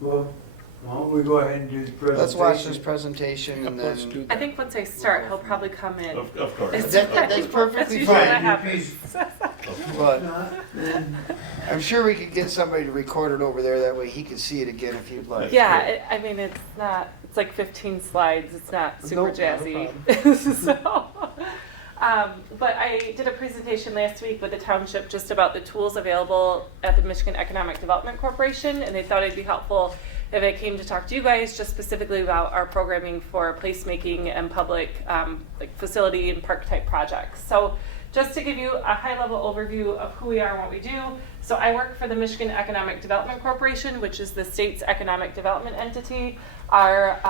Well, why don't we go ahead and do the presentation? Let's watch this presentation and Let's do then. that. I think once I start, he'll probably come in. Of course. It's That's fine. perfectly That's usually fine. what happens. But Then I'm sure we could get somebody to record it over there, that way he can see it again if he'd like. Yeah, I mean, it's not, it's like 15 slides, it's not super Nope, not a jazzy. So, but I did a presentation last week with the Township just about the tools available at the Michigan Economic Development Corporation, and they thought it'd be helpful if I came to talk to you guys just specifically about our programming for placemaking and public like facility and park type projects. So just to give you a high level overview of who we are and what we do. So I work for the Michigan Economic Development Corporation, which is the state's economic development entity. Our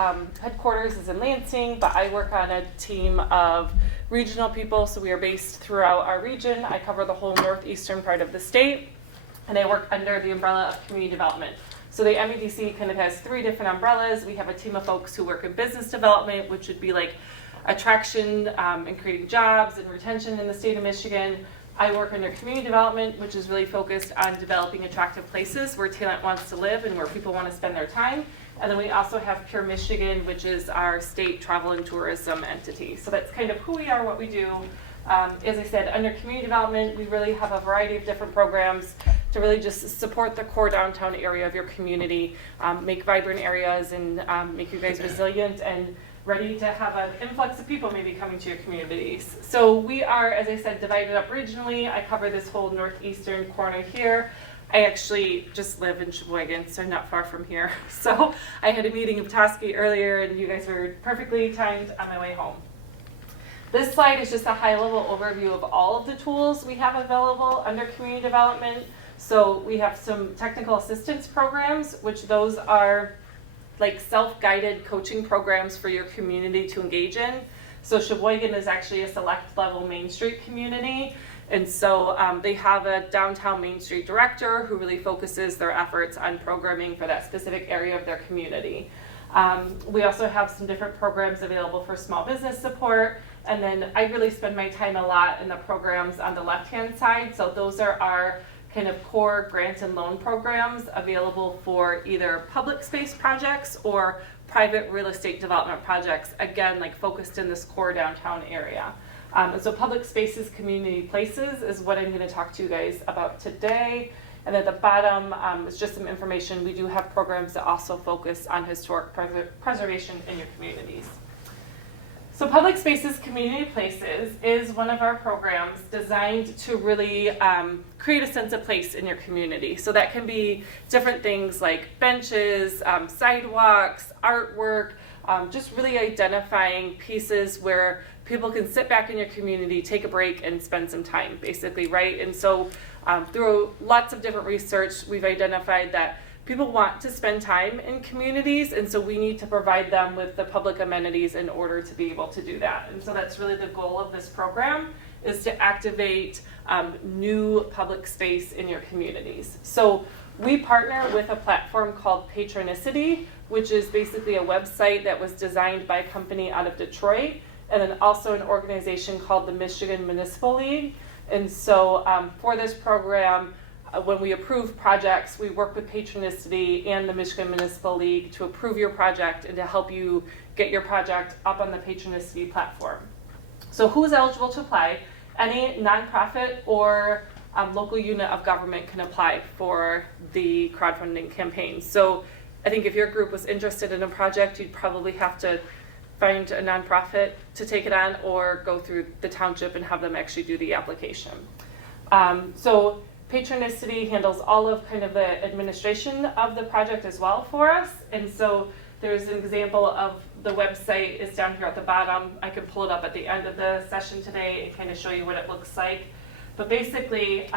headquarters is in Lansing, but I work on a team of regional people. So we are based throughout our region. I cover the whole northeastern part of the state, and I work under the umbrella of community development. So the MEDC kind of has 3 different umbrellas. We have a team of folks who work in business development, which would be like attraction and creating jobs and retention in the state of Michigan. I work under community development, which is really focused on developing attractive places where talent wants to live and where people want to spend their time. And then we also have Pier, Michigan, which is our state travel and tourism entity. So that's kind of who we are, what we do. As I said, under community development, we really have a variety of different programs to really just support the core downtown area of your community, make vibrant areas, and make you guys resilient and ready to have an influx of people maybe coming to your communities. So we are, as I said, divided up regionally. I cover this whole northeastern corner here. I actually just live in Sheboygan, so not far from here. So I had a meeting in Petoskey earlier, and you guys were perfectly timed on my way home. This slide is just a high-level overview of all of the tools we have available under community development. So we have some technical assistance programs, which those are like self-guided coaching programs for your community to engage in. So Sheboygan is actually a select level Main Street community. And so they have a downtown Main Street director who really focuses their efforts on programming for that specific area of their community. We also have some different programs available for small business support. And then I really spend my time a lot in the programs on the left-hand side. So those are our kind of core grant and loan programs available for either public space projects or private real estate development projects, again, like focused in this core downtown area. And so public spaces, community places is what I'm going to talk to you guys about today. And at the bottom is just some information. We do have programs that also focus on historic preservation in your communities. So Public Spaces, Community Places is one of our programs designed to really create a sense of place in your community. So that can be different things like benches, sidewalks, artwork, just really identifying pieces where people can sit back in your community, take a break, and spend some time, basically, right? And so through lots of different research, we've identified that people want to spend time in communities, and so we need to provide them with the public amenities in order to be able to do that. And so that's really the goal of this program, is to activate new public space in your communities. So we partner with a platform called Patronicity, which is basically a website that was designed by a company out of Detroit, and then also an organization called the Michigan Municipal League. And so for this program, when we approve projects, we work with Patronicity and the Michigan Municipal League to approve your project and to help you get your project up on the Patronicity platform. So who's eligible to apply? Any nonprofit or local unit of government can apply for the crowdfunding campaign. So I think if your group was interested in a project, you'd probably have to find a nonprofit to take it on or go through the township and have them actually do the application. So Patronicity handles all of kind of the administration of the project as well for us. And so there's an example of the website is down here at the bottom. I can pull it up at the end of the session today and kind of show you what it looks like. But basically,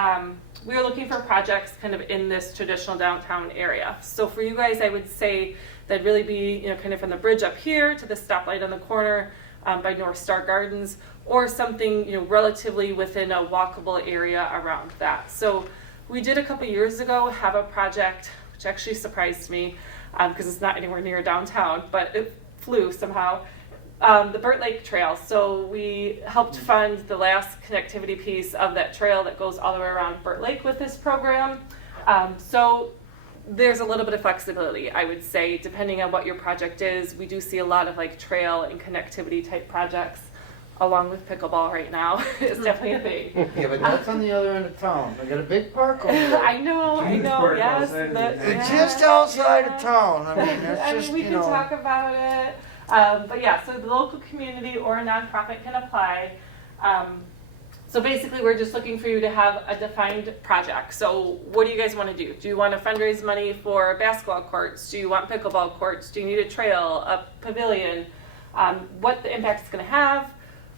we're looking for projects kind of in this traditional downtown area. So for you guys, I would say that'd really be, kind of from the bridge up here to the stoplight on the corner by North Star Gardens, or something, relatively within a walkable area around that. So we did a couple years ago have a project, which actually surprised me because it's not anywhere near downtown, but it flew somehow, the Burt Lake Trail. So we helped fund the last connectivity piece of that trail that goes all the way around Burt Lake with this program. So there's a little bit of flexibility, I would say, depending on what your project is. We do see a lot of like trail and connectivity type projects, along with pickleball right now. It's definitely a thing. Yeah, but that's on the other end of town. I got a big park over there. I know, Park yes. outside of that- the- We're yeah, just outside yeah. of town. I mean, that's I just, mean, we you can know. talk about it. But yeah, so the local community or a nonprofit can apply. So basically, we're just looking for you to have a defined project. So what do you guys want to do? Do you want to fundraise money for basketball courts? Do you want pickleball courts? Do you need a trail, a pavilion? What the impact is going to have?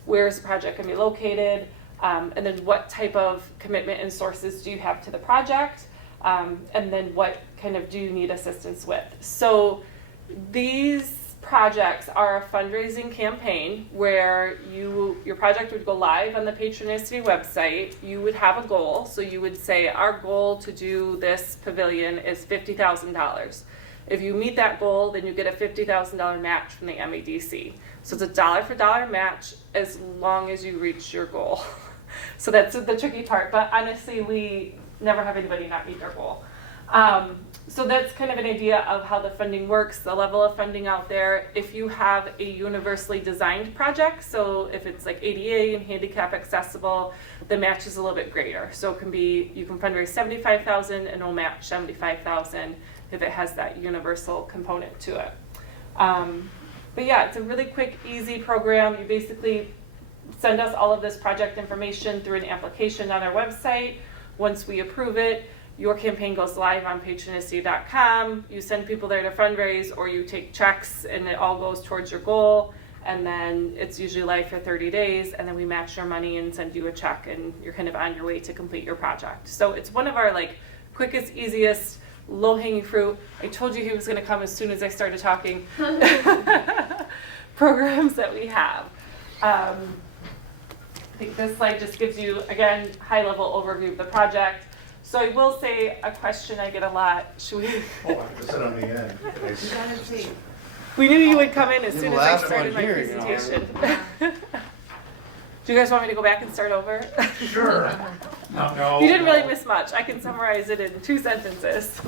Where is the project going to be located? And then what type of commitment and sources do you have to the project? And then what kind of do you need assistance with? So these projects are a fundraising campaign where your project would go live on the Patronicity website. You would have a goal. So you would say, our goal to do this pavilion is $50,000. If you meet that goal, then you get a $50,000 match from the MEDC. So it's a dollar for dollar match as long as you reach your goal. So that's the tricky part. But honestly, we never have anybody not meet their goal. So that's kind of an idea of how the funding works, the level of funding out there. If you have a universally designed project, so if it's like ADA and handicap accessible, the match is a little bit greater. So it can be, you can fundraise $75,000 and we'll match $75,000 if it has that universal component to it. But yeah, it's a really quick, easy program. You basically send us all of this project information through an application on our website. Once we approve it, your campaign goes live on patronicity.com. You send people there to fundraise, or you take checks and it all goes towards your goal. And then it's usually live for 30 days, and then we match your money and send you a check, and you're kind of on your way to complete your project. So it's one of our like quickest, easiest, low-hanging fruit. I told you he was going to come as soon as I started talking. Programs that we have. I think this slide just gives you, again, high-level overview of the project. So I will say a question I get a lot. Should we? Oh, I can sit on the end. We knew you would come in as You're soon the as I last started one my here, you know. presentation. Do you guys want me to go back and start over? Sure. No. You didn't really miss much. I can summarize it in 2 sentences.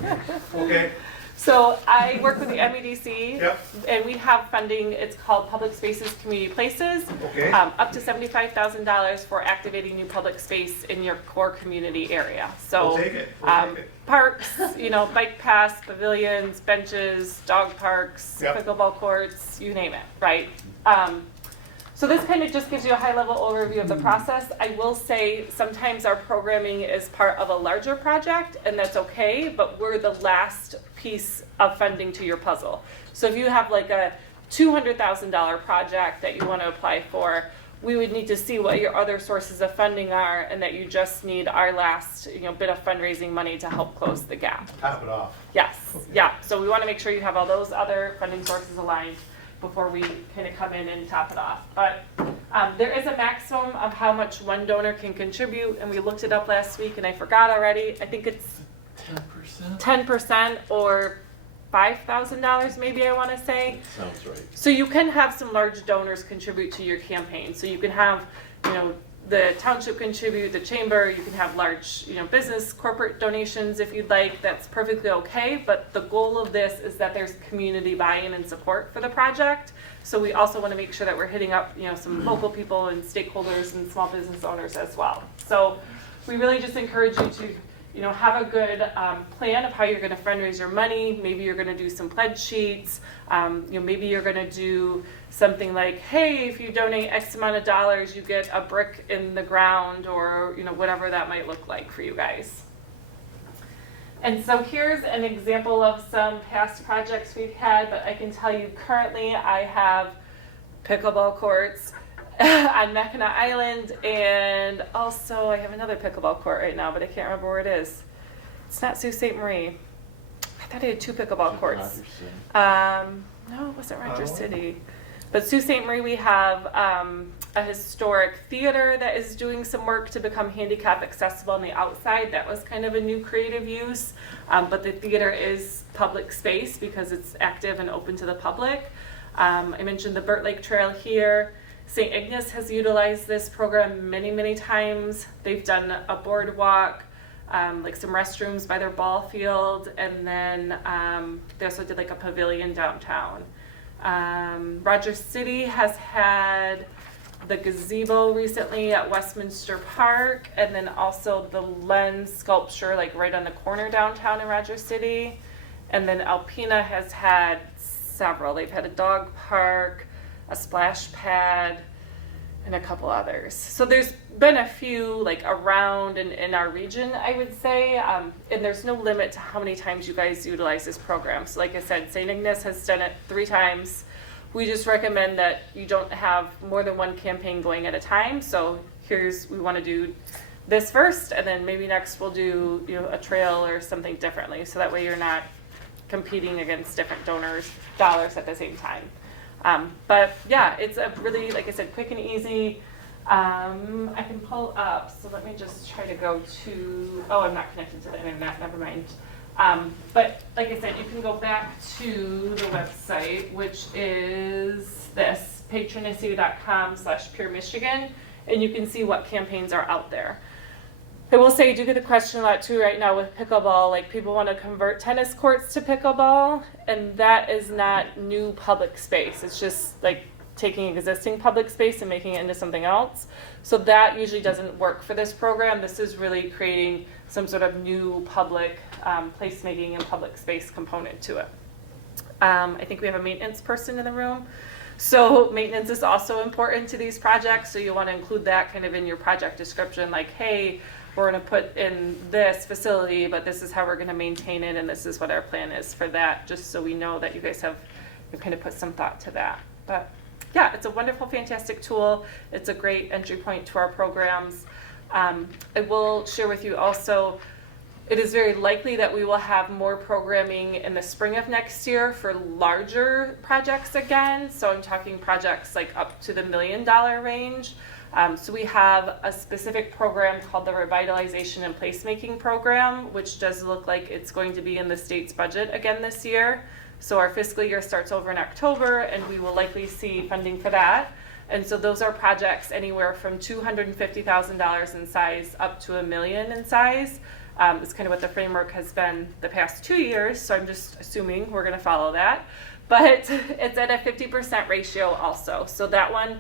Okay. So I work with the MEDC, Yep. and we have funding. It's called Public Spaces, Community Places. Okay. Up to $75,000 for activating new public space in your core community area. So We'll take it. We'll take it. parks, bike paths, pavilions, benches, dog parks, Yep. pickleball courts, you name it, right? So this kind of just gives you a high-level overview of the process. I will say sometimes our programming is part of a larger project, and that's okay, but we're the last piece of funding to your puzzle. So if you have like a $200,000 project that you want to apply for, we would need to see what your other sources of funding are, and that you just need our last bit of fundraising money to help close the gap. Top it off. Yes, yeah. So we want to make sure you have all those other funding sources aligned before we kind of come in and top it off. But there is a maximum of how much one donor can contribute, and we looked it up last week and I forgot already. I think it's 10% or $5,000 maybe, I want to say. Sounds right. So you can have some large donors contribute to your campaign. So you can have, the township contribute, the chamber, you can have large, business, corporate donations if you'd like. That's perfectly okay, but the goal of this is that there's community buy-in and support for the project. So we also want to make sure that we're hitting up, some local people and stakeholders and small business owners as well. So we really just encourage you to, have a good plan of how you're going to fundraise your money. Maybe you're going to do some pledge sheets. Maybe you're going to do something like, hey, if you donate X amount of dollars, you get a brick in the ground, or whatever that might look like for you guys. And so here's an example of some past projects we've had, but I can tell you currently I have pickleball courts on Mackinac Island, and also I have another pickleball court right now, but I can't remember where it is. It's not Sault Ste. Marie. I thought I had 2 pickleball courts. No, it wasn't Rogers City. But Sault Ste. Marie, we have a historic theater that is doing some work to become handicap accessible on the outside. That was kind of a new creative use, but the theater is public space because it's active and open to the public. I mentioned the Burt Lake Trail here. St. Ignace has utilized this program many, many times. They've done a boardwalk. like some restrooms by their ball field, and then they also did like a pavilion downtown. Rogers City has had the gazebo recently at Westminster Park, and then also the lens sculpture like right on the corner downtown in Rogers City. And then Alpena has had several. They've had a dog park, a splash pad, and a couple others. So there's been a few like around in our region, I would say, and there's no limit to how many times you guys utilize this program. So like I said, St. Ignace has done it 3 times. We just recommend that you don't have more than one campaign going at a time. So we want to do this first, and then maybe next we'll do a trail or something differently. So that way you're not competing against different dollars at the same time. But yeah, it's a really, like I said, quick and easy. I can pull up, so let me just try to go to, I'm not connected to the internet, never mind. But like I said, you can go back to the website, which is this, patronicity.com/Pier Michigan, and you can see what campaigns are out there. I will say, I do get the question a lot too right now with pickleball, like people want to convert tennis courts to pickleball, and that is not new public space. It's just like taking existing public space and making it into something else. So that usually doesn't work for this program. This is really creating some sort of new public placemaking and public space component to it. I think we have a maintenance person in the room. So maintenance is also important to these projects. So you want to include that kind of in your project description, like, hey, we're going to put in this facility, but this is how we're going to maintain it, and this is what our plan is for that, just so we know that you guys have kind of put some thought to that. But yeah, it's a wonderful, fantastic tool. It's a great entry point to our programs. I will share with you also, it is very likely that we will have more programming in the spring of next year for larger projects again. So I'm talking projects like up to the $1 million range. So we have a specific program called the Revitalization and Placemaking Program, which does look like it's going to be in the state's budget again this year. So our fiscal year starts over in October, and we will likely see funding for that. And so those are projects anywhere from $250,000 in size up to $1 million in size. It's kind of what the framework has been the past 2 years, so I'm just assuming we're going to follow that. But it's at a 50% ratio also. So that one,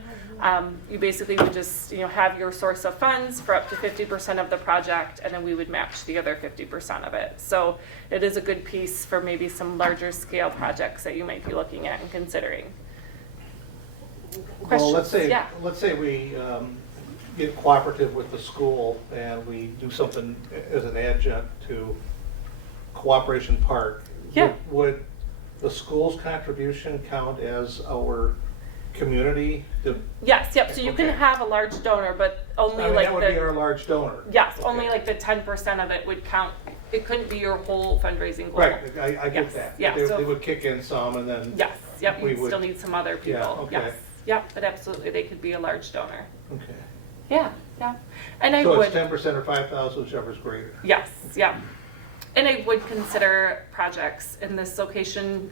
you basically would just have your source of funds for up to 50% of the project, and then we would match the other 50% of it. So it is a good piece for maybe some larger scale projects that you might be looking at and considering. Well, let's say, Yeah. let's say we get cooperative with the school and we do something as an adjunct to Cooperation Park. Yeah. Would the school's contribution count as our community? Yes, yep. So you can Okay. have a large donor, but only like that would be our large donor. yes, Okay. only like the 10% of it would count. It couldn't be your whole fundraising goal. Right, I Yes, get that. yeah, They so- would kick in some and then. Yes, yep. We You would- still need some other people. Yeah, okay. Yes, yep. But absolutely, they could be a large donor. Okay. Yeah, yeah. And I So would. it's 10% or 5,000, whichever's greater. Yes, yeah. And I would consider projects in this location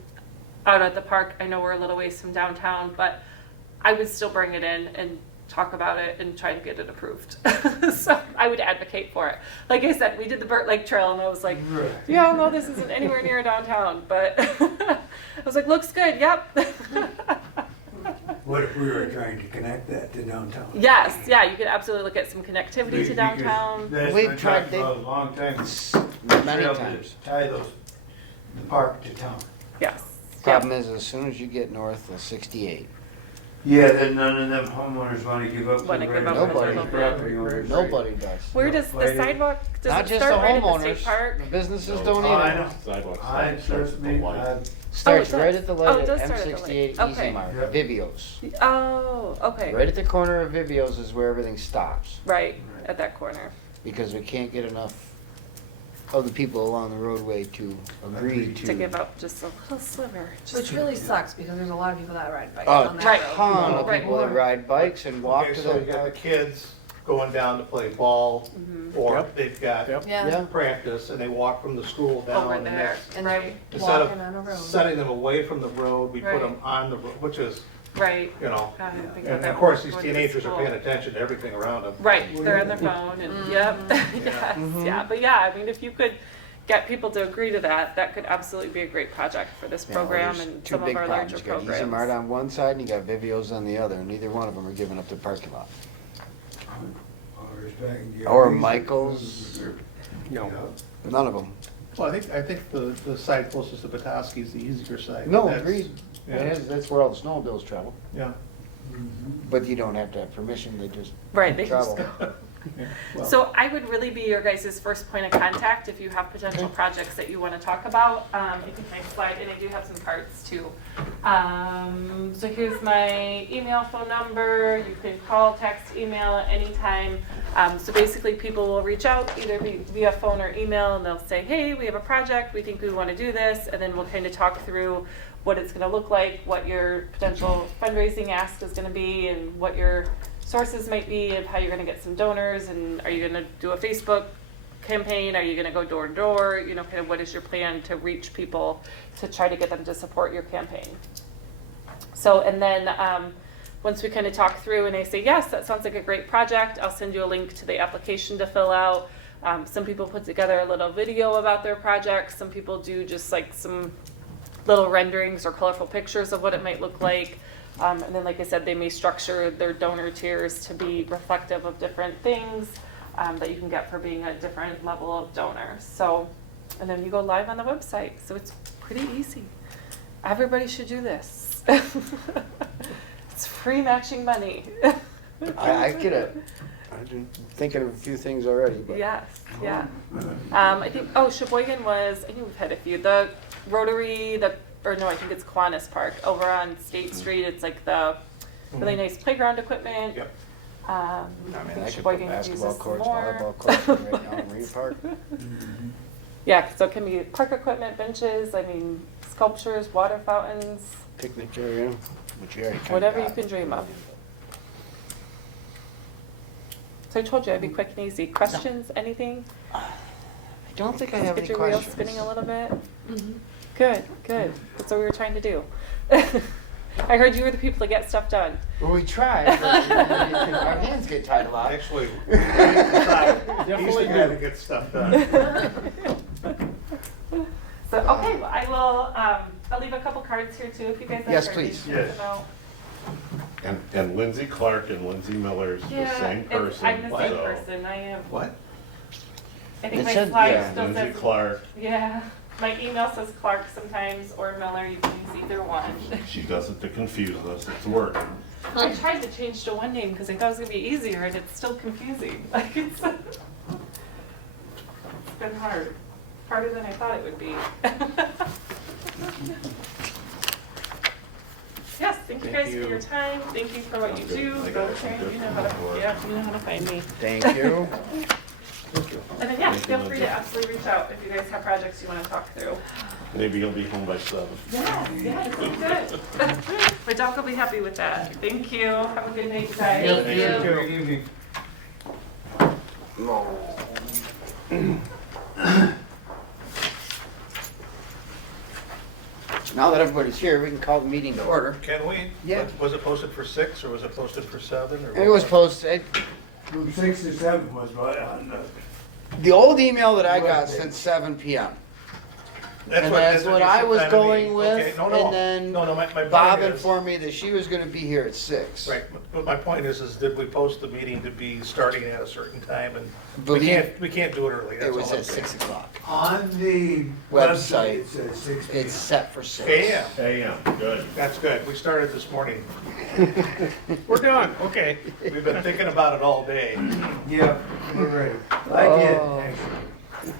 out at the park. I know we're a little ways from downtown, but I would still bring it in and talk about it and try to get it approved. So I would advocate for it. Like I said, we did the Burt Lake Trail, and I was like, Right. yeah, no, this isn't anywhere near downtown, but I was like, looks good, yep. What if we were trying to connect that to downtown? Yes, yeah, you could absolutely look at some connectivity to Because downtown. That's We've been tried talked about a long time. Many Trail to times. Tie the park to town. Yes. Problem is, as soon as you get north of 68, Yeah, then none of them homeowners wanna give up. Wanna the give right up of their the little property owners. nobody does. Where does the Why- sidewalk, does Not it just the start right at the state homeowners, park? the businesses No. don't Oh, I either. know. Sidewalks. I, trust me, Starts does. right at the Oh, light it at does start at the light. M68 Okay. Easy Mark, Yep. Vivio's. Oh, okay. Right at the corner of Vivio's is where everything stops, Right, at that corner. because we can't get enough of the people along the roadway to agree To to. give up just a little sliver. Which really sucks because there's a lot of people that ride bikes A on that Right. road. ton of Right. people that ride bikes and walk Okay, to so you the got the park. kids going down to play ball, or Yep. they've got Yep. Yeah, Yeah, practice and they walk from the school down. Over and there, that's- and right. they're Instead walking on a of road. setting them away from the road, we put Right. them on the road, which is Right. you know. I didn't think And that of course, these going to teenagers are school. paying attention to everything around them. Right, they're on their phone and, yep, yes, yeah, but yeah, I mean, if you could get people to agree to that, that could absolutely be a great project for this You know, program there's and two some of big our problems. larger You got Easy Mart programs. on one side and you got Vivio's on the other, and neither one of them are giving up the parking lot. Or Michael's, No. none of them. Well, I think the site closest to Petoskey is the easier site. No, That's- agreed. Yeah, That's where all the snowmobiles travel. yeah. But you don't have to have permission, they just Right, they can just travel. go. Yeah, well, So I would really be your guys' first point of contact if you have potential projects that you want to talk about. I think my slide, and I do have some cards too. So here's my email, phone number. You can call, text, email at any time. So basically people will reach out either via phone or email, and they'll say, hey, we have a project, we think we want to do this, and then we'll kind of talk through what it's going to look like, what your potential fundraising ask is going to be, and what your sources might be of how you're going to get some donors, and are you going to do a Facebook campaign? Are you going to go door to door? You know, kind of what is your plan to reach people to try to get them to support your campaign? So, and then once we kind of talk through and they say, yes, that sounds like a great project, I'll send you a link to the application to fill out. Some people put together a little video about their project. Some people do just like some little renderings or colorful pictures of what it might look like. And then, like I said, they may structure their donor tiers to be reflective of different things that you can get for being a different level of donor. So, and then you go live on the website. So it's pretty easy. Everybody should do this. It's free matching money. I get it. I've been thinking of a few things already, but. Yes, yeah. I think, Sheboygan was, I think we've had a few. The Rotary, I think it's Kiwanis Park over on State Street. It's like the really nice playground equipment. Yep. I mean, think I could put Sheboygan basketball uses courts, more. volleyball courts right now in Reed Park. Yeah, so it can be park equipment, benches, I mean, sculptures, water fountains, Picnic area, which you already kind of whatever you got. can dream of. So I told you I'd be quick and easy. Questions, anything? I don't think I have Get any your wheels questions. spinning a little bit? Good, good. That's what we were trying to do. I heard you were the people that get stuff done. Well, we tried, but our hands get tied a lot. Actually, he's the guy that gets stuff done. So, okay, well, I will, I'll leave a couple cards here too if you guys have. Yes, anything please. to Yes. know. And Lindsey Clark and Lindsey Miller's the Yeah, same it's- person. I'm the same so- person. I am, What? I think It my said- slide yeah, still Lindsey says, Clark, yeah, my email says Clark sometimes or Miller. You can use either one. she does it to confuse us, it's working. I tried to change to one name because I thought it was gonna be easier, and it's still confusing. Like it's been hard, harder than I thought it would be. Yes, thank you Thank guys you. for your time. Thank you for what you do. I Go got some train. good You know how to, homework. yeah, you know how to find me. Thank you. And then yeah, Thank you, feel free Lindsay. to absolutely reach out if you guys have projects you want to talk through. Maybe he'll be home by 7. Yes, good. My dog will be happy with that. Thank you. Have a good night, guys. Thank you. Good evening. Now that everybody's here, we can call the meeting to order. Can we? Yeah. Was it posted for 6 or was it posted for 7? Or It was posted, 6 or 7 was right on the old email that I got said 7 PM. And that's what you I said was that to me. going with, Okay, no, and then No, my Bob point is, informed me that she was gonna be here at 6. right, but my point is did we post the meeting to be starting at a certain time? And we Believe can't do it early, it that's all was I'm at saying. 6 o'clock. On the Website. website, it says 6 p.m. It's set for 6. AM, AM, good. that's good, we started this morning. We're done, okay. We've been thinking about it all day. Yeah, we're ready. I did, Oh. actually.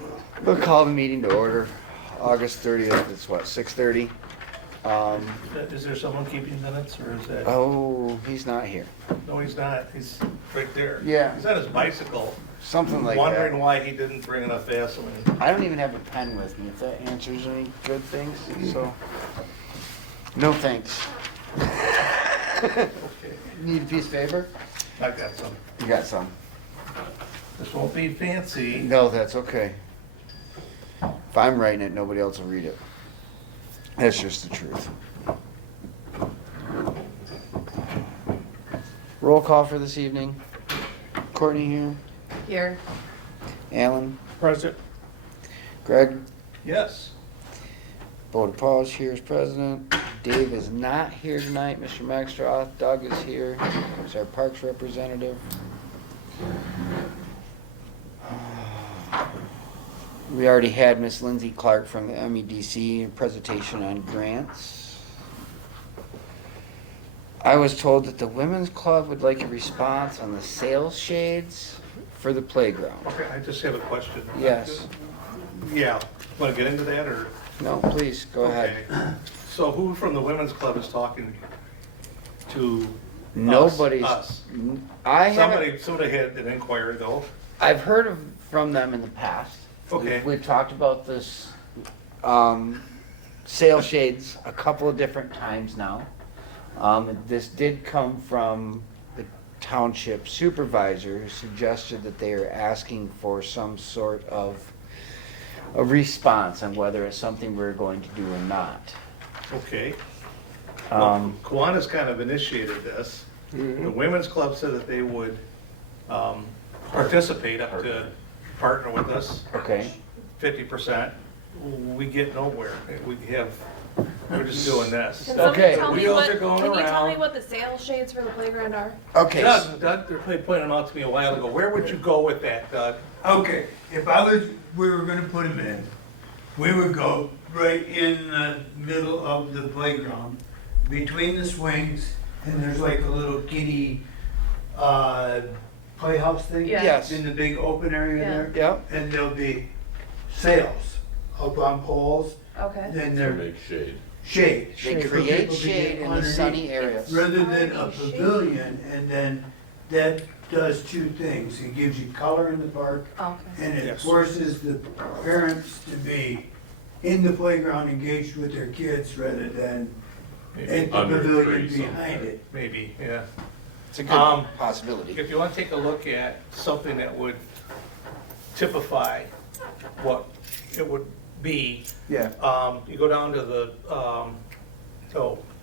We'll call the meeting to order, August 30th, it's what, 6:30? Is there someone keeping minutes, or is that? Oh, he's not here. No, he's not, he's right there. Yeah. He's on his bicycle, Something like wondering that. why he didn't bring enough gasoline. I don't even have a pen with me, if that answers any good things, so. No thanks. Okay, Need a piece of paper? I've got some. You got some. This won't be fancy. No, that's okay. If I'm writing it, nobody else will read it. That's just the truth. Roll call for this evening. Courtney here. Here. Alan. President, Greg. Yes. Board of Paws here as president. Dave is not here tonight. Mr. Maxtroth. Doug is here. He's our Parks representative. We already had Miss Lindsey Clark from the MEDC presentation on grants. I was told that the Women's Club would like a response on the sales shades for the playground. Okay, I just have a question. Yes. Yeah, want to get into that, or? No, please, go ahead. Okay. So who from the women's club is talking to Nobody's. us? I haven't. Somebody had an inquiry though. I've heard from them in the past. Okay. We've talked about this sale shades a couple of different times now. This did come from the township supervisor who suggested that they are asking for some sort of a response on whether it's something we're going to do or not. Okay. Well, Um, Kiwanis kind of initiated this. The women's club said that they would participate up to partner with us, okay. 50%. We get nowhere. We're just doing this. Can somebody Okay. tell me Wheels what, are going can you tell me around. what the sales shades for the playground are? Okay. Doug, they pointed out to me a while ago, where would you go with that, Doug? Okay, if we were gonna put them in, we would go right in the middle of the playground, between the swings, and there's like a little kiddie, playhouse thing. Yeah. Yes. In the big open area Yeah. there. Yep. And there'll be sails up on poles, Okay. then To they're make shade. shade. They for create people to get shade in the underneath. sunny areas. Rather than a Already shade. pavilion, and then that does two things. It gives you color in the park, Okay. and it Yes. forces the parents to be in the playground engaged with their kids rather than at the Under a pavilion tree behind somewhere. it. Maybe, yeah. It's a good Um, possibility. If you want to take a look at something that would typify what it would be, Yeah. you go down to the,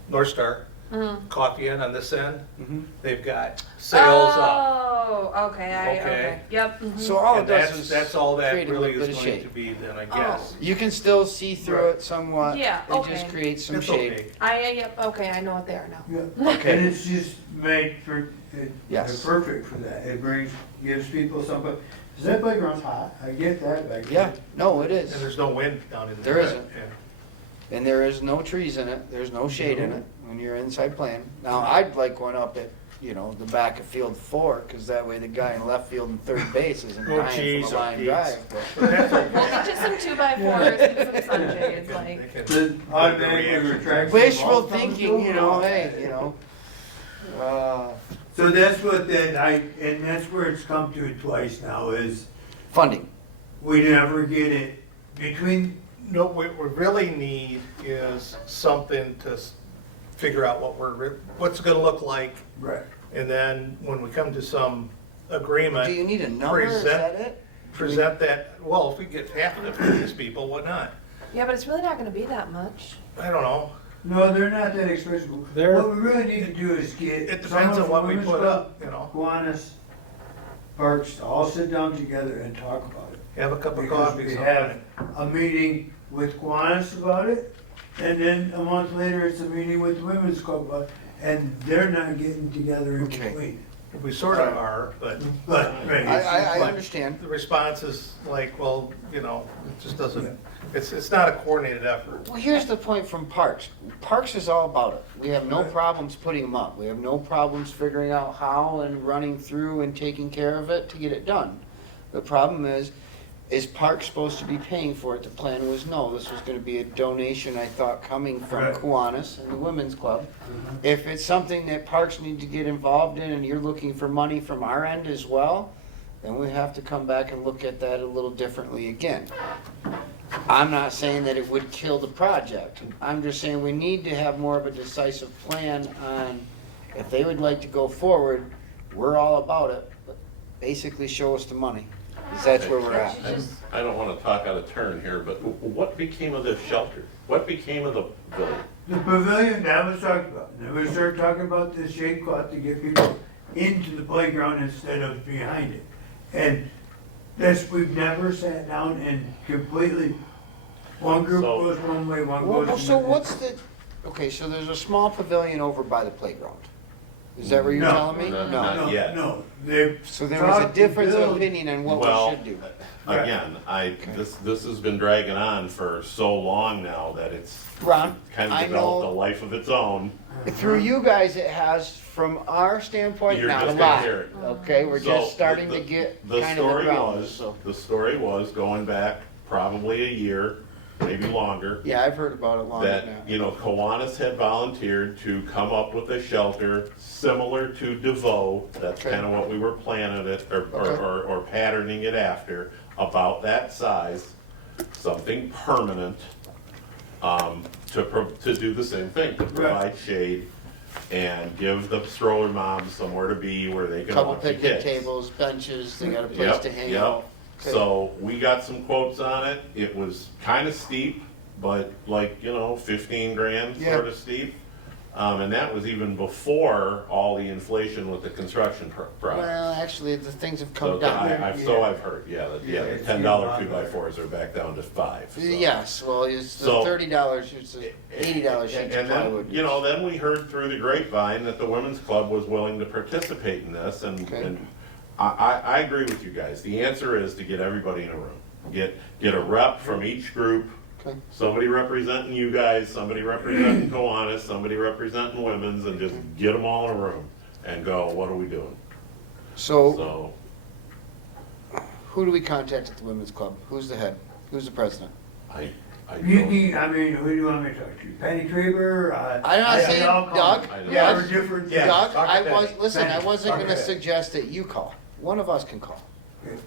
North Star, Mhm. Coffee Inn on this end, Mhm. they've got sails up. Oh, okay, Okay. okay. Yep. mhm. So all it And does is that's all that create a really little bit is of going shade. to be then, I Oh. guess. You can still see through it somewhat. Yeah, It just okay. creates some It's shade. okay. Yep, okay, I know what they are now. Yeah. Okay. And it's just made for, Yes. perfect for that. It gives people something, because that playground's hot, I get that back there. Yeah, no, it And is. there's no wind down in there. There isn't. Yeah. And there is no trees in it, there's no shade in it when you're inside playing. Now, I'd like one up at, the back of field 4, because that way the guy in left field and third base isn't Oh, dying geez, from a oh, line geez. drive. but- But that's okay. We'll get you some 2x4s and some sunshades, They like. can- The automatically reaction. retracts. Wishful thinking, hey, So that's what and that's where it's come to twice now, is funding. we never get it between, No, what we really need is something to figure out what's it gonna look like, right, and then when we come to some agreement. Do you need a number, is Present- that it? Present that, well, if we get half of it from these people, what not? Yeah, but it's really not gonna be that much. I don't know. no, they're not that expensive. They're- What we really need to do is get. It depends on what we put up, you know. Kiwanis Parks to all sit down together and talk about it. Have a cup of Because coffee. we sometime. have a meeting with Kiwanis about it, and then a month later, it's a meeting with the Women's Club about it, and they're not getting together in Okay. between. We sort of are, but But, right. it's I just like- understand. the response is like, well, it just doesn't, it's not a coordinated effort. Well, here's the point from Parks. Parks is all about it. We have no Right. problems putting them up. We have no problems figuring out how and running through and taking care of it to get it done. The problem is Parks supposed to be paying for it? The plan was no, this was gonna be a donation, I thought, coming from Right. Kiwanis and the Women's Club. If it's something that Parks need to get involved in and you're looking for money from our end as well, then we have to come back and look at that a little differently again. I'm not saying that it would kill the project. I'm just saying we need to have more of a decisive plan on, if they would like to go forward, we're all about it, but basically show us the money. 'Cause that's where we're at. I don't want to talk out of turn here, but what became of the shelter? What became of the pavilion? The pavilion, that was talked about, and then we started talking about the shade cloth to get people, into the playground instead of behind it. And this, we've never sat down and completely, one group So- goes one way, one Well, goes so another. what's the, okay, so there's a small pavilion over by the playground. Is that what you're No. telling me? No, No. not yet. No, they've. So there was a talked to difference of Bill. opinion on what we Well, should do. again, this has been dragging on for so long now that it's Ron, kind of I developed a know life of its own. through you guys it has, from our standpoint, You're not a just gonna lot. hear it. Okay, we're So, just starting the- to get the kind of the story ground, was- so. The story was going back probably a year, maybe longer, Yeah, I've heard about it longer that, than that. you know, Kiwanis had volunteered to come up with a shelter similar to DeVoe. That's Okay. kind of what we were planning it, Okay. or patterning it after, about that size, something permanent, to do the same thing, to provide shade and give the stroller moms somewhere to be where they can Couple watch the picnic kids. tables, benches, they got a place Yep, to hang yep. out. Okay. So we got some quotes on it. It was kind of steep, but like, you know, 15 grand Yeah. sort of steep. And that was even before all the inflation with the construction project. Well, actually, the things have So come down. so I've heard, yeah, Yeah, the it's $10 even 2x4s are back down to 5. So. Yes, well, it's the So- $30, it's the $80 sheets of And then, plywood. you know, then we heard through the grapevine that the women's club was willing to participate in this, and, Okay. and I agree with you guys. The answer is to get everybody in a room. Get a rep from each group, Okay. somebody representing you guys, somebody representing Kiwanis, somebody representing women's, and just get them all in a room and go, what are we doing? So, So, who do we contact at the women's club? Who's the head? Who's the president? I You don't, need, I mean, who do you want me to talk to? Penny Traber? I'm not saying Doug. Yeah, Yes. or different. Yeah. Doug, talk to I Penny. was, listen, I Penny, wasn't talk gonna to Penny. suggest that you call. One of us can call.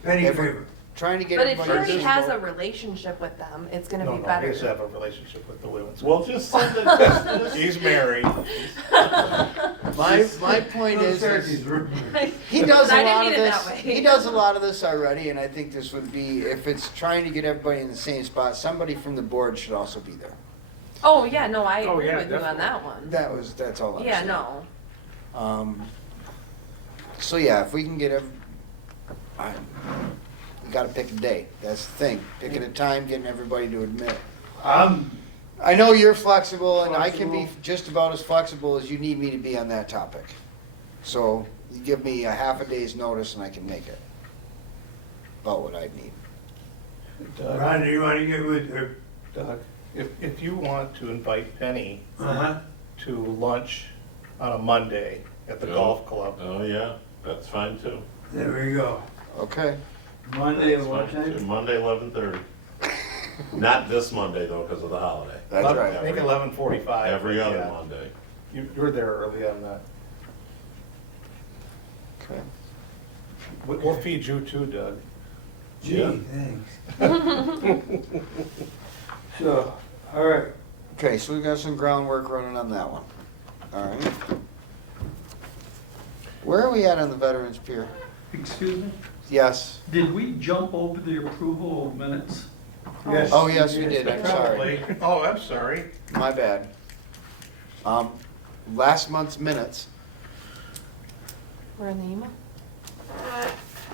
Penny Every- Traber. Trying to get But if he everybody. already has a visible. relationship with them, it's gonna No, be no, he better. has to have a relationship with the women's. well, just send it, just- He's married. My point is, he does I a didn't lot mean of it that this, way. he does a lot of this already, and I think this would be, if it's trying to get everybody in the same spot, somebody from the board should also be there. Oh, yeah, no, I Oh, agree yeah, with you on definitely. that one. That's all I'm Yeah, saying. no. So yeah, if we can get you gotta pick a date, that's the thing, picking a time, getting everybody to admit. I know you're flexible, and I can be Flexible. just about as flexible as you need me to be on that topic. So, you give me a half a day's notice and I can make it. About what I need. Ron, do you wanna get with her? Doug, if you want to invite Penny Uh-huh. to lunch on a Monday at the Yeah. golf club, oh, yeah, that's fine too. There we go. Okay, Monday at That's what fine, too. time? Monday, 11:30. Not this Monday though, because of the holiday. that's I right. think 11:45. Every other yeah. Monday. You're there early on that. Okay. We'll feed you too, Doug. Gee, Yeah. thanks. So, all right. Okay, so we got some groundwork running on that one. All right. Where are we at on the Veterans Pier? Excuse me, Yes. did we jump over the approval of minutes? Yes. Oh, yes, we did, I'm sorry. Probably. Oh, I'm sorry. My bad. Last month's minutes, We're in the email?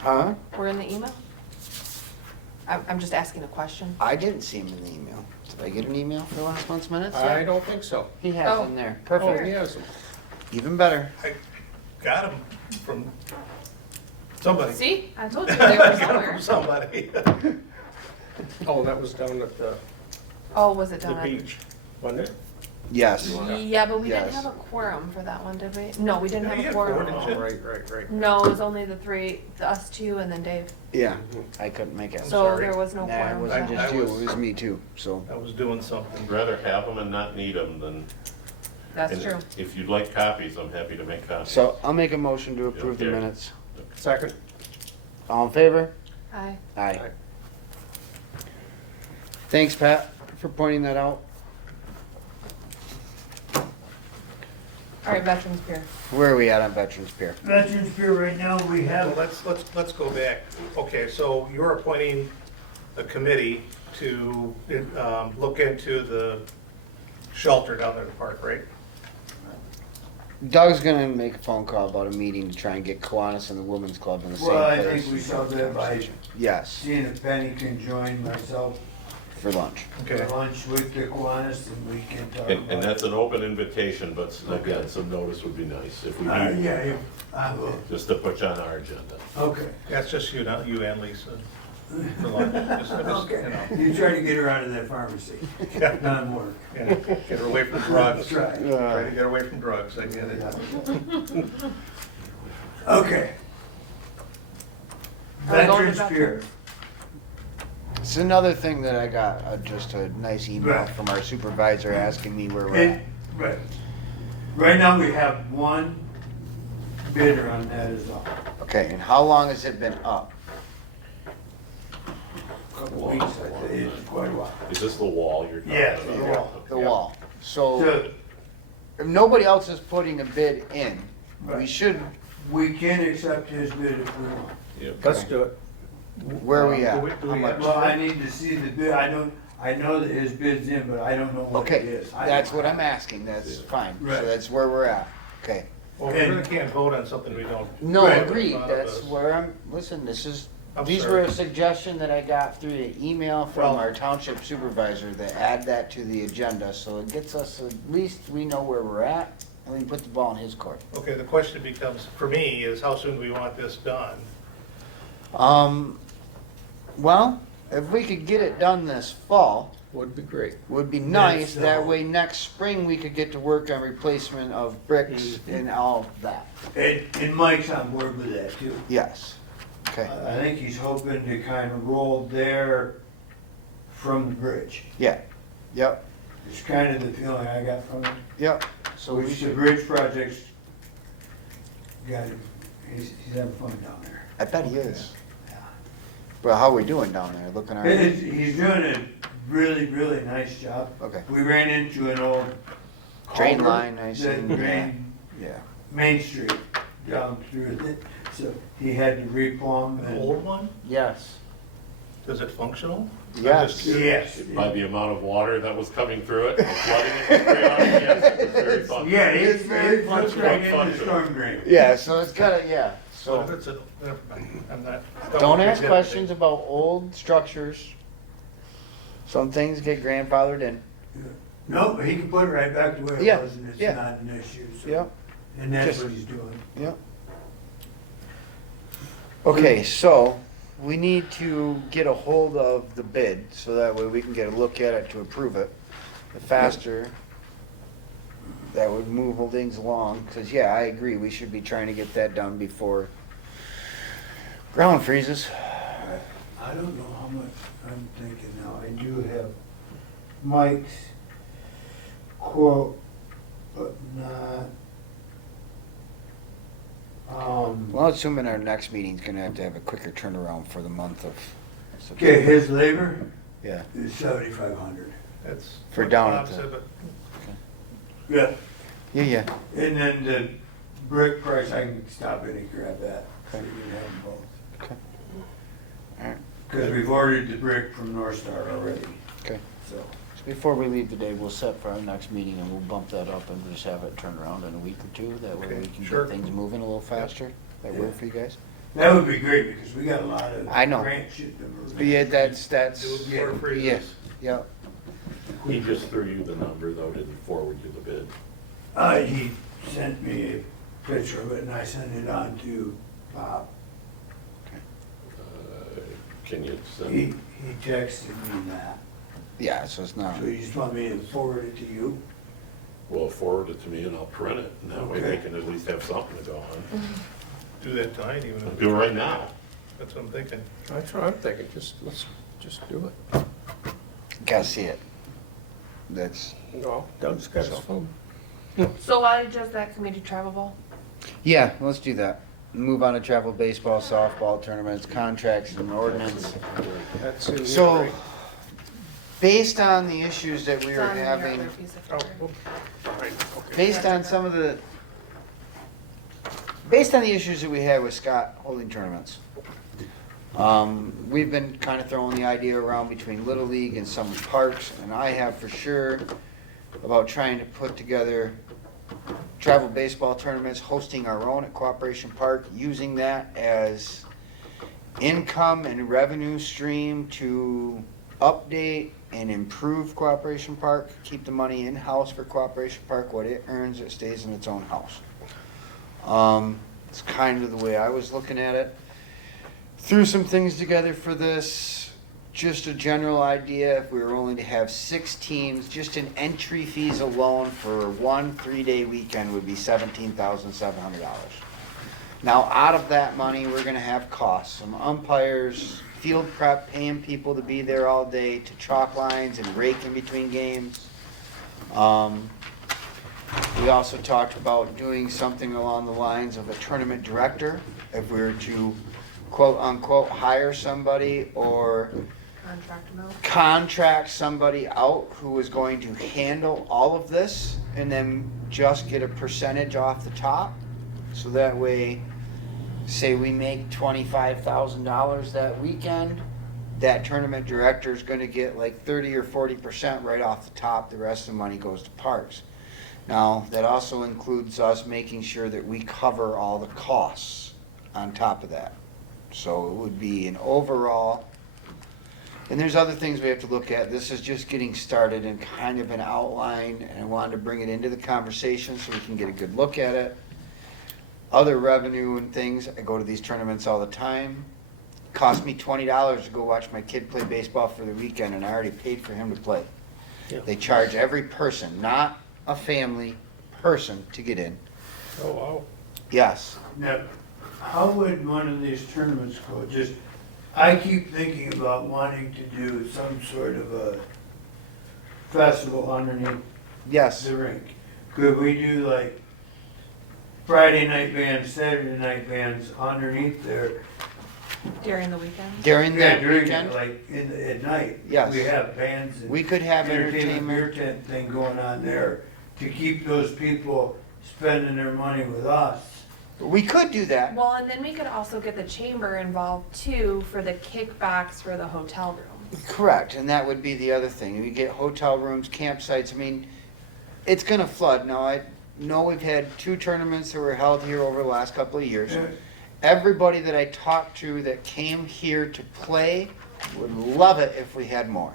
huh? We're in the email? I'm just asking a question. I didn't see him in the email. Did I get an email for last month's minutes? I don't think so. He has Oh. in there. Oh, Perfect. yes. Even better. I got him from somebody. See, I told you they were I got him somewhere. from somebody. Oh, that was down at the Oh, was it the down at? beach, wasn't it? Yes. Yeah, but we didn't Yes. have a quorum for that one, did we? No, we didn't Yeah, have you a had quorum. quorum. Oh, right. No, it was only the three, us two and then Dave. Yeah, I couldn't make it. So sorry. there was no Nah, it quorum. wasn't for just that. you, it was me too, so. I was doing something. I'd rather have them and not need them than. That's and true. If you'd like copies, I'm happy to make copies. So I'll make a motion to approve the Okay. minutes. Second? All in favor? Aye. Aye. Thanks, Pat, for pointing that out. All right, Veterans Pier. Where are we at on Veterans Pier? Veterans Pier right now, we Well, have, let's go back. Okay, so you're appointing a committee to look into the shelter down there at the park, right? Doug's gonna make a phone call about a meeting to try and get Kiwanis and the Women's Club in the same Well, I place. think we solved that by Yes, seeing if Penny can join myself for lunch. for lunch with the Kiwanis and we can talk about it. And that's an open invitation, but again, some notice would be nice if we do, Yeah, I will. just to put you on our agenda. Okay. That's just you, not you and Lisa. For lunch. Just, Okay. you know, You try to get her out of that pharmacy. Not work. yeah, get her away from drugs. That's right. Try to get her away from drugs, I get it. Okay. Are we going to Veterans Pier. It's another thing that I got, just a nice email Right. from our supervisor asking me where we're at. Right. Right now, we have one bidder on that as well. Okay, and how long has it been up? Couple weeks, I think, it's quite a while. Is this the wall you're talking Yes, about? the wall. The wall. So So, if nobody else is putting a bid in, we Right. should, we can accept his bid if we want. Yep. Let's do it. where are we at? Do we How much? have- Well, I need to see the bid, I know that his bid's in, but I don't know what it Okay, is. that's what I'm asking, that's fine. So Right. that's where we're at, okay. Well, we really can't vote on something we don't. No, Right. agreed, None of that's us. where I'm, listen, I'm these sorry. were a suggestion that I got through the email from Well- our township supervisor to add that to the agenda, so it gets us, at least we know where we're at, and we can put the ball in his court. Okay, the question becomes, for me, is how soon do we want this done? Well, if we could get it done this fall, Would be great. would be nice, That's, that way next spring we could get to work on replacement of bricks and all that. And Mike's on board with that too. Yes, okay, I think he's hoping to kind of roll there from the bridge. yeah, yep, It's kind of the feeling I got from him. yep, so we Which the should, bridge project's got him, he's having fun down there. I bet he is. Yeah. Well, how are we doing down there, looking at He's doing a really, really nice job. Okay. We ran into an old Drain culvert line, I see, that yeah. drained Yeah, Main Street down through it. So he had to replumb An and. old one? yes, Is it functional? yes. Yes. By the amount of water that was coming through it, and flooding it, yes, it was very functional. Yeah, it's very very functional. right into the Functional. storm drain. Yeah, so it's gotta, yeah, So if so, it's a, never mind, I'm not. don't ask questions about old structures. Some things get grandfathered in. No, but he can put it right back to where it Yeah, was and it's yeah. not an issue. So. Yep. And that's Just- what he's doing. Yep. Okay, so we need to get a hold of the bid, so that way we can get a look at it to approve it. The faster, that would move things along, because yeah, I agree, we should be trying to get that done before ground freezes. I don't know how much I'm thinking now. I do have Mike's quote, but not. Well, assuming our next meeting's gonna have to have a quicker turnaround for the month of Okay, September. his labor Yeah, is 7,500. That's. For what down Bob at the- said, but Yeah, yeah, yeah, and then the brick price, I can stop in and grab that. So you can have them both. okay. Alright, Because we've ordered the brick from North Star already, okay. so. So before we leave today, we'll set for our next meeting and we'll bump that up and just have it turned around in a week or two. That way Okay, we can sure. get things moving a little faster. That work for you guys? That would be great because we got a lot of I know. grant shit that we're. But yeah, that's, do it Yeah, before it freezes. yeah, yeah. He just threw you the number though, didn't forward you the bid. He sent me a picture of it and I sent it on to Bob. Can you He, send, he texted me that. Yeah, so it's not, So you just want me to forward it to you? well, forward it to me and I'll print it, and that way they Okay. can at least have something to go on. Do that tonight even. if- Do it right now. That's what I'm thinking. That's what I'm thinking, let's just do it. gotta see it. That's, No, Doug's got his phone. So why just that committee travel ball? yeah, let's do that. Move on to travel baseball, softball tournaments, contracts and ordinance. That's in here, So, right? based on the issues that we It's were on your having, other piece of Oh, paper. right, okay. based on some of the, based on the issues that we had with Scott holding tournaments, we've been kind of throwing the idea around between Little League and some parks, and I have for sure about trying to put together travel baseball tournaments, hosting our own at Cooperation Park, using that as income and revenue stream to update and improve Cooperation Park, keep the money in-house for Cooperation Park. What it earns, it stays in its own house. It's kind of the way I was looking at it. Threw some things together for this. Just a general idea, if we were only to have 6 teams, just in entry fees alone for one 3-day weekend would be $17,700. Now, out of that money, we're gonna have costs, some umpires, field prep, paying people to be there all day, to chalk lines and rake in between games. We also talked about doing something along the lines of a tournament director, if we were to quote unquote hire somebody or Contract them out. contract somebody out who is going to handle all of this and then just get a percentage off the top. So that way, say we make $25,000 that weekend, that tournament director is going to get like 30 or 40% right off the top. The rest of the money goes to parks. Now, that also includes us making sure that we cover all the costs on top of that. So it would be an overall, and there's other things we have to look at. This is just getting started and kind of an outline, and I wanted to bring it into the conversation so we can get a good look at it. Other revenue and things, I go to these tournaments all the time. Cost me $20 to go watch my kid play baseball for the weekend, and I already paid for him to play. Yeah. They charge every person, not a family person, to get in. Oh, wow. Yes. Now, how would one of these tournaments go? Just, I keep thinking about wanting to do some sort of a festival underneath Yes. the rink. Could we do like Friday night bands, Saturday night bands underneath there? During the weekend? During Yeah, the during weekend, it, like at night. Yes. We have bands and we could have beer entertainment. tent thing going on there to keep those people spending their money with us. We could do that. Well, and then we could also get the chamber involved too for the kickbacks for the hotel rooms. Correct, and that would be the other thing. We get hotel rooms, campsites. I mean, it's gonna flood. Now, I know we've had 2 tournaments that were held here over the last couple of years. Everybody that I talked to that came here to play would love it if we had more.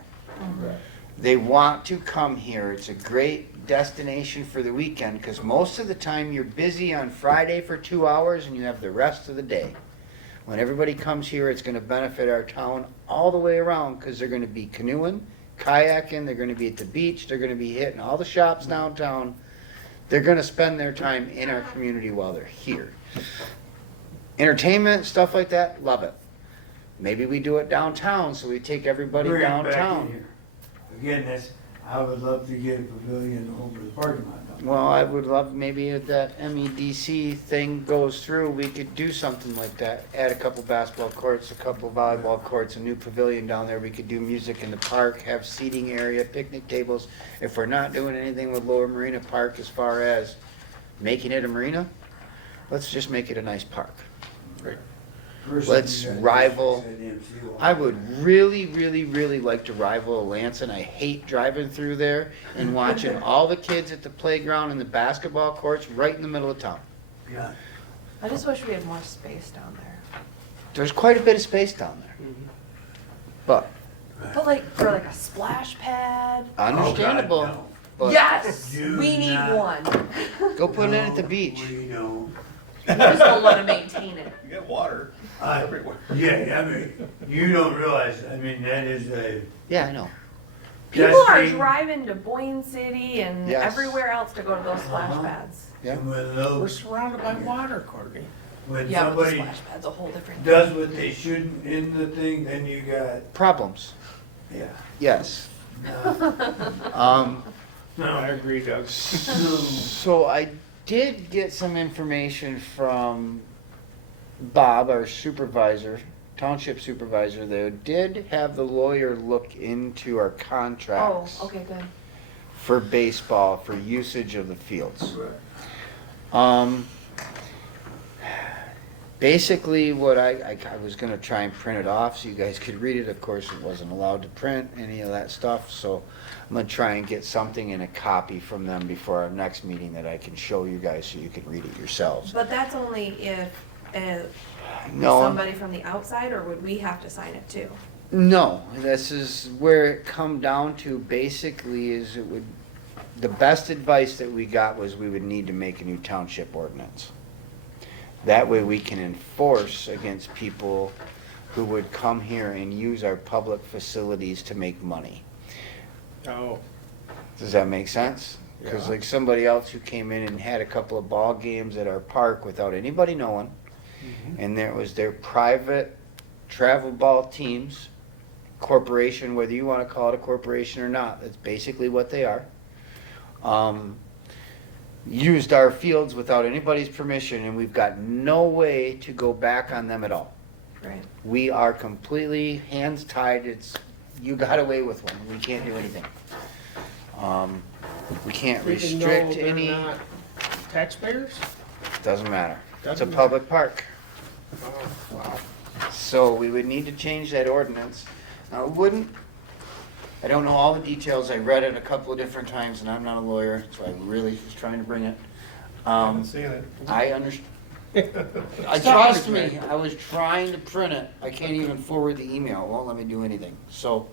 They want to come here. It's a great destination for the weekend because most of the time you're busy on Friday for 2 hours and you have the rest of the day. When everybody comes here, it's going to benefit our town all the way around because they're going to be canoeing, kayaking, they're going to be at the beach, they're going to be hitting all the shops downtown. They're going to spend their time in our community while they're here. Entertainment, stuff like that, love it. Maybe we do it downtown, so we take everybody Bring it back in downtown. here. Again, that's, I would love to get a pavilion over the parking lot. Well, I would love, maybe if that MEDC thing goes through, we could do something like that. Add a couple basketball courts, a couple volleyball courts, a new pavilion down there. We could do music in the park, have seating area, picnic tables. If we're not doing anything with Lower Marina Park as far as making it a marina, let's just make it a nice park. First Let's thing you gotta rival- do is fix that DMC wall. I would really, really, really like to rival Lansing. I hate driving through there and watching all the kids at the playground and the basketball courts right in the middle of town. Yeah. I just wish we had more space down there. There's quite a bit of space down there. But But like for like a splash pad. understandable. Oh, God, no. But Yes, Do we need not. one. go put it in at the No, beach. We don't. We just don't want to maintain it. You get water everywhere. Yeah, I mean, you don't realize, I mean, that is a. Yeah, I know. People are testing, driving to Boyne City and Yes. everywhere else to go to those splash Uh-huh. pads. Yeah. and when We're those, surrounded by water, Courtney. when Yeah, but the somebody splash pad's a whole different. does what they shouldn't in the thing, then you got, Problems. yeah. Yes. No, I agree, Doug. no. So I did get some information from Bob, our supervisor, township supervisor there, did have the lawyer look into our Oh, contracts okay, good. for baseball, for usage of the fields. Basically, what I was gonna try and print it off so you guys could read it. Of course, it wasn't allowed to print any of that stuff, so I'm gonna try and get something in a copy from them before our next meeting that I can show you guys so you can read it yourselves. But that's only if No, somebody from the outside, or would we have to sign it too? no, this is where it come down to basically is it would, the best advice that we got was we would need to make a new township ordinance. That way we can enforce against people who would come here and use our public facilities to make money. Oh, Does that make sense? Because Yeah. like somebody else who came in and had a couple of ball games at our park without anybody knowing, and there was their private travel ball teams, corporation, whether you want to call it a corporation or not, that's basically what they are. Used our fields without anybody's permission, and we've got no way to go back on them at all. Right. We are completely hands tied. It's, you got away with one. We can't do anything. We can't even restrict though they're any, not taxpayers? doesn't matter. It's a Doesn't matter. public park. Oh, wow. So we would need to change that ordinance. Now, it wouldn't, I don't know all the details. I read it a couple of different times, and I'm not a lawyer, so I really was trying to bring it. I haven't seen it. I understand. Trust me, I was trying to print it. I can't even forward the email. It won't let me do anything. So,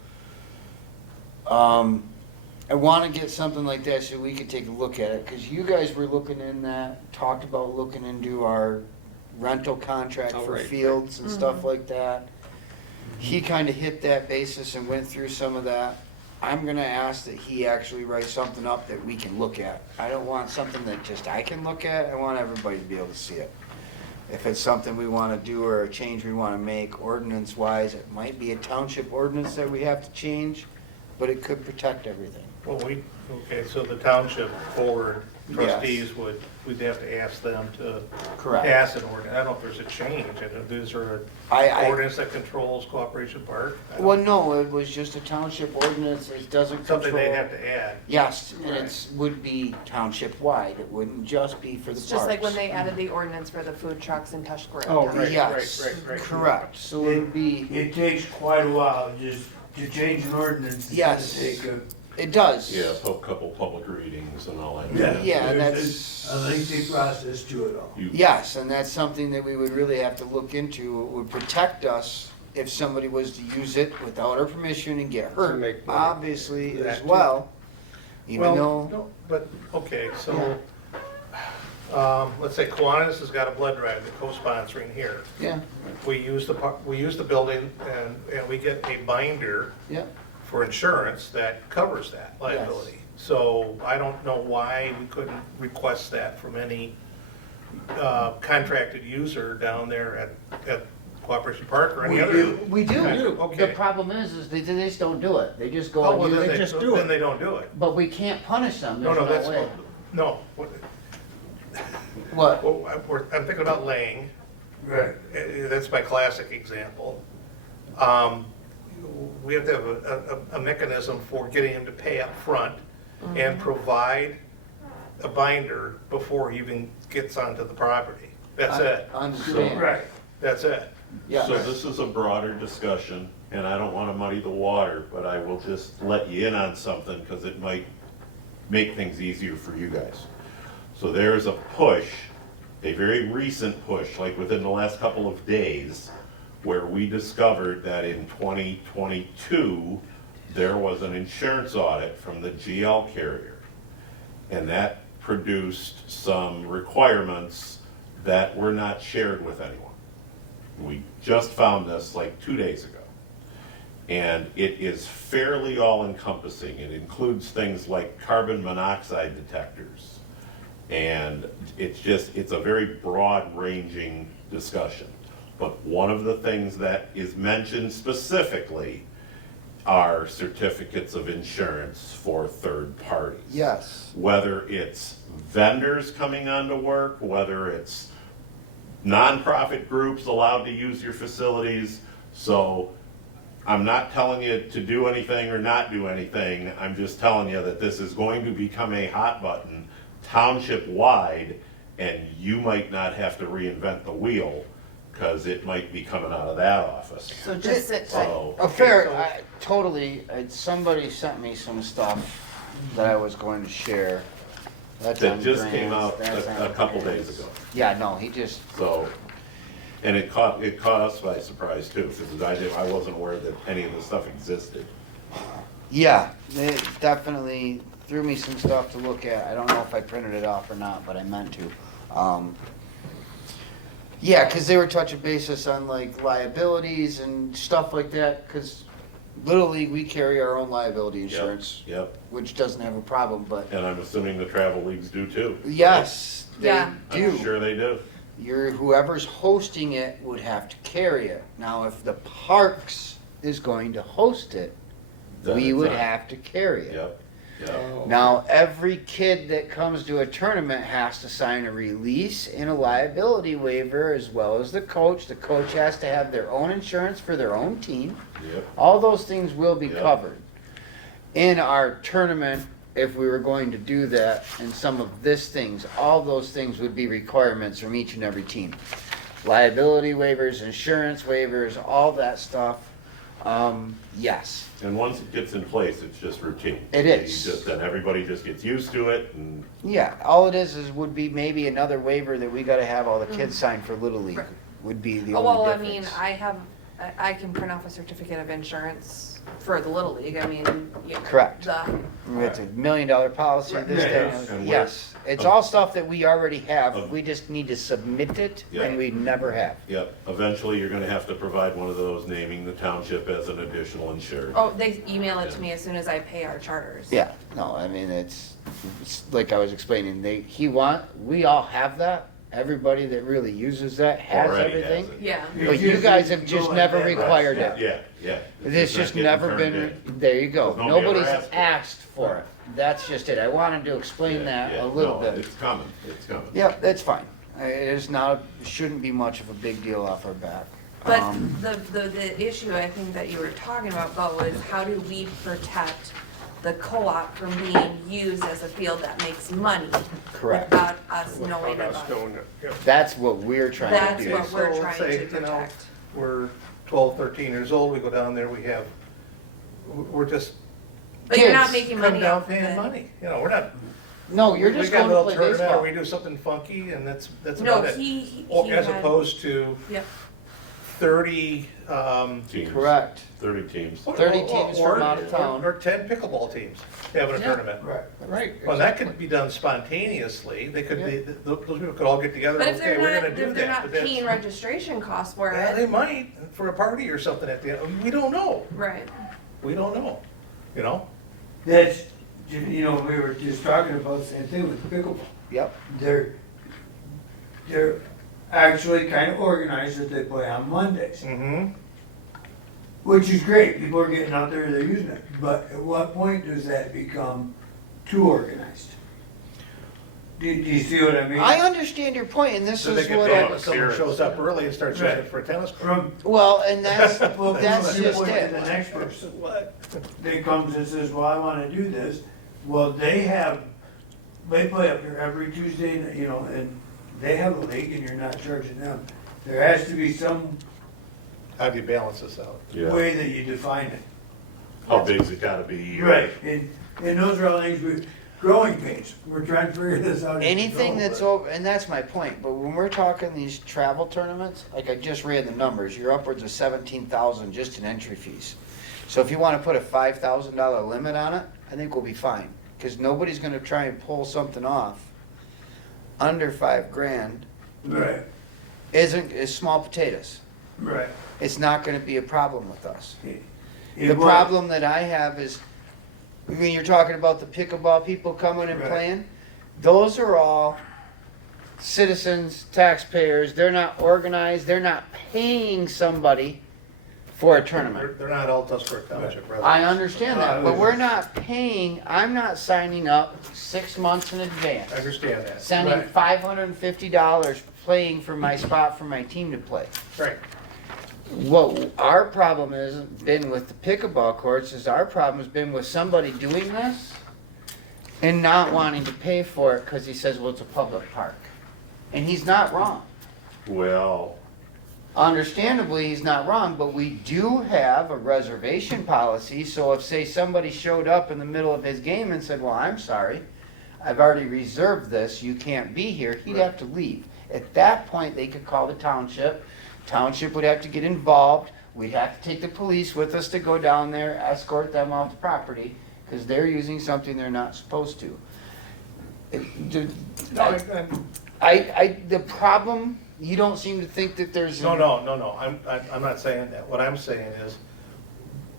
I want to get something like that so we could take a look at it, because you guys were looking in that, talked about looking into our rental contract Oh, for right, fields and stuff like that. He kind of hit that basis and went through some of that. I'm gonna ask that he actually write something up that we can look at. I don't want something that just I can look at, I want everybody to be able to see it. If it's something we wanna do or a change we wanna make ordinance-wise, it might be a township ordinance that we have to change, but it could protect everything. Well, okay, so the township board trustees we'd have to ask them to Correct. pass an ordinance. I don't know if there's a change. Is there an I, ordinance that controls Cooperation Park? I don't- well, no, it was just a township ordinance, it doesn't control. Something they'd have to add. Yes, and Right. it's, would be township-wide, it wouldn't just be for the It's parks. just like when they added the ordinance for the food trucks in Tuscarora. Oh, Township. right. Yes, right. correct, so it would be, It takes quite a while just to change an ordinance. It's Yes. gonna take it does. Yeah, so a couple public readings and all that. Yeah, there's a lengthy process to it all. Yes, and that's something that we would really have to look into. It would protect us if somebody was to use it without our permission and get To hurt, make money. obviously, That as too. well. Even Well, though, no, but, okay, so, let's say Kiwanis has got a blood drive that co-sponsoring here. yeah, We use the building and we get a binder yeah, for insurance that covers that liability. So I don't know why we couldn't request that from any contracted user down there at Cooperation Park or any We other. do. we do. Okay. The problem is they just don't do it. They just go Oh, and well, use then it. they just do then it. they don't do it. But we can't punish them, No, there's no, no that's, way. no. What? Well, I'm thinking about Lang. Right. That's my classic example. We have to have a mechanism for getting him to pay up front and provide a binder before he even gets onto the property. That's it. I understand, Right. That's it. yeah. So this is a broader discussion, and I don't wanna muddy the water, but I will just let you in on something, because it might make things easier for you guys. So there's a push, a very recent push, like within the last couple of days, where we discovered that in 2022, there was an insurance audit from the GL carrier. And that produced some requirements that were not shared with anyone. We just found this like 2 days ago. And it is fairly all-encompassing. It includes things like carbon monoxide detectors. And it's a very broad-ranging discussion. But one of the things that is mentioned specifically are certificates of insurance for third parties. Yes, Whether it's vendors coming onto work, whether it's nonprofit groups allowed to use your facilities. So I'm not telling you to do anything or not do anything. I'm just telling you that this is going to become a hot button township-wide, and you might not have to reinvent the wheel because it might be coming out of that office. So just sit tight. So, Totally, somebody sent me some stuff that I was going to share. That's that on just came grants, out that's a on couple grants. days ago. Yeah, no, he just, So, and it caught us by surprise too, because I wasn't aware that any of this stuff existed. yeah, they definitely threw me some stuff to look at. I don't know if I printed it off or not, but I meant to. Yeah, because they were touching basis on like liabilities and stuff like that, because Little League, we carry our own liability insurance, Yep, which doesn't have a problem, but and I'm assuming the travel leagues do too. yes, they Yeah. do. I'm sure they do. Whoever's hosting it would have to carry it. Now, if the parks is going to host it, Then we it's would on. have to carry it. Yep, yep. Now, every kid that comes to a tournament has to sign a release and a liability waiver, as well as the coach. The coach has to have their own insurance for their own team. Yep. All those things will be Yep. covered. In our tournament, if we were going to do that, and some of these things, all those things would be requirements from each and every team. Liability waivers, insurance waivers, all that stuff, yes. And once it gets in place, it's just routine. It is. Then everybody just gets used to it, and Yeah, all it is would be maybe another waiver that we gotta have all the kids sign for Little League, Right. would be the Oh, only well, I difference. mean, I can print off a certificate of insurance for the Little League, I mean, Correct. the, It's $1 million policy, this, Right. that, And and we're- yes. It's all stuff that we already have, we just need to submit it, Yeah. and we never have. yep, eventually you're gonna have to provide one of those naming the township as an additional insured. oh, they email it to me as soon as I pay our charters. Yeah, no, I mean, it's like I was explaining, we all have that. Everybody that really uses that has Already has everything. it. Yeah, But you guys have just never required it. Yeah, yeah. It's just not never getting been, turned in. there you go. Nobody ever Nobody's asked for it. asked for it. That's just it. I wanted to explain Yeah, that yeah, a little no, bit. It's coming, it's coming. Yep, that's fine. It's not, it shouldn't be much of a big deal off our back. but the issue I think that you were talking about, Bo, is how do we protect the co-op from being used as a field that makes money Correct. without us Without knowing us about it? doing it. Yep. That's what we're trying to That's do. what we're So trying say, to you know, protect. We're 12, 13 years old, we go down there, we're just But you're not Kids, making come money down off paying it. money, you know, we're not. No, you're we just got a going to little play tournament, or baseball. we do something funky, and that's No, about it. he As had- opposed to Yep, 30, Teams. Correct. 30 teams. 30 teams from out of town. Or 10 pickleball teams having a Yeah. tournament. Right. Right. Well, that could be done spontaneously, they could be, those people could all get together, but and if okay, they're we're not, gonna do if they're that, not but that's. paying registration costs for Yeah, they it, might, for a party or something at the end, we don't know, right, we don't know, you know? That's, you know, we were just talking about the same thing with pickleball. Yep. They're actually kind of organized that they play on Mondays, Mm-hmm. which is great. People are getting out there, they're using it. But at what point does that become too organized? Do you see what I mean? I understand your point, and this So they is could what pay I, when someone shows up early and starts using it for a tennis court. From, well, and that's, well, that's from just the it. next person What? that comes and says, well, I wanna do this. Well, they play up here every Tuesday, you know, and they have a league and you're not charging them. There has to be some How do you balance this out? Yeah. way that you define it. How big's it gotta be? Right, and those are all things we, growing pains, we're trying to figure this out. as we Anything go, that's but- over, and that's my point, but when we're talking these travel tournaments, like I just ran the numbers, you're upwards of 17,000 just in entry fees. So if you wanna put a $5,000 limit on it, I think we'll be fine, cause nobody's gonna try and pull something off under $5,000 Right, is small potatoes. right. It's not gonna be a problem with us. It The was- problem that I have is, when you're talking about the pickleball people coming and Right. playing, those are all citizens, taxpayers, they're not organized, they're not paying somebody for a tournament. They're not all Tuscarora Township residents. I understand that, but we're not paying, I'm not signing up 6 months in advance, I understand that. sending Right. $550 playing for my spot for my team to play. Right. What our problem has been with the pickleball courts is our problem has been with somebody doing this and not wanting to pay for it because he says, well, it's a public park. And he's not wrong. Well, Understandably, he's not wrong, but we do have a reservation policy, so if, say, somebody showed up in the middle of his game and said, well, I'm sorry, I've already reserved this, you can't be here, he'd have to leave. At that point, they could call the township, township would have to get involved, we'd have to take the police with us to go down there, escort them off the property, because they're using something they're not supposed to. The problem, you don't seem to think that there's. No, I'm not saying that. What I'm saying is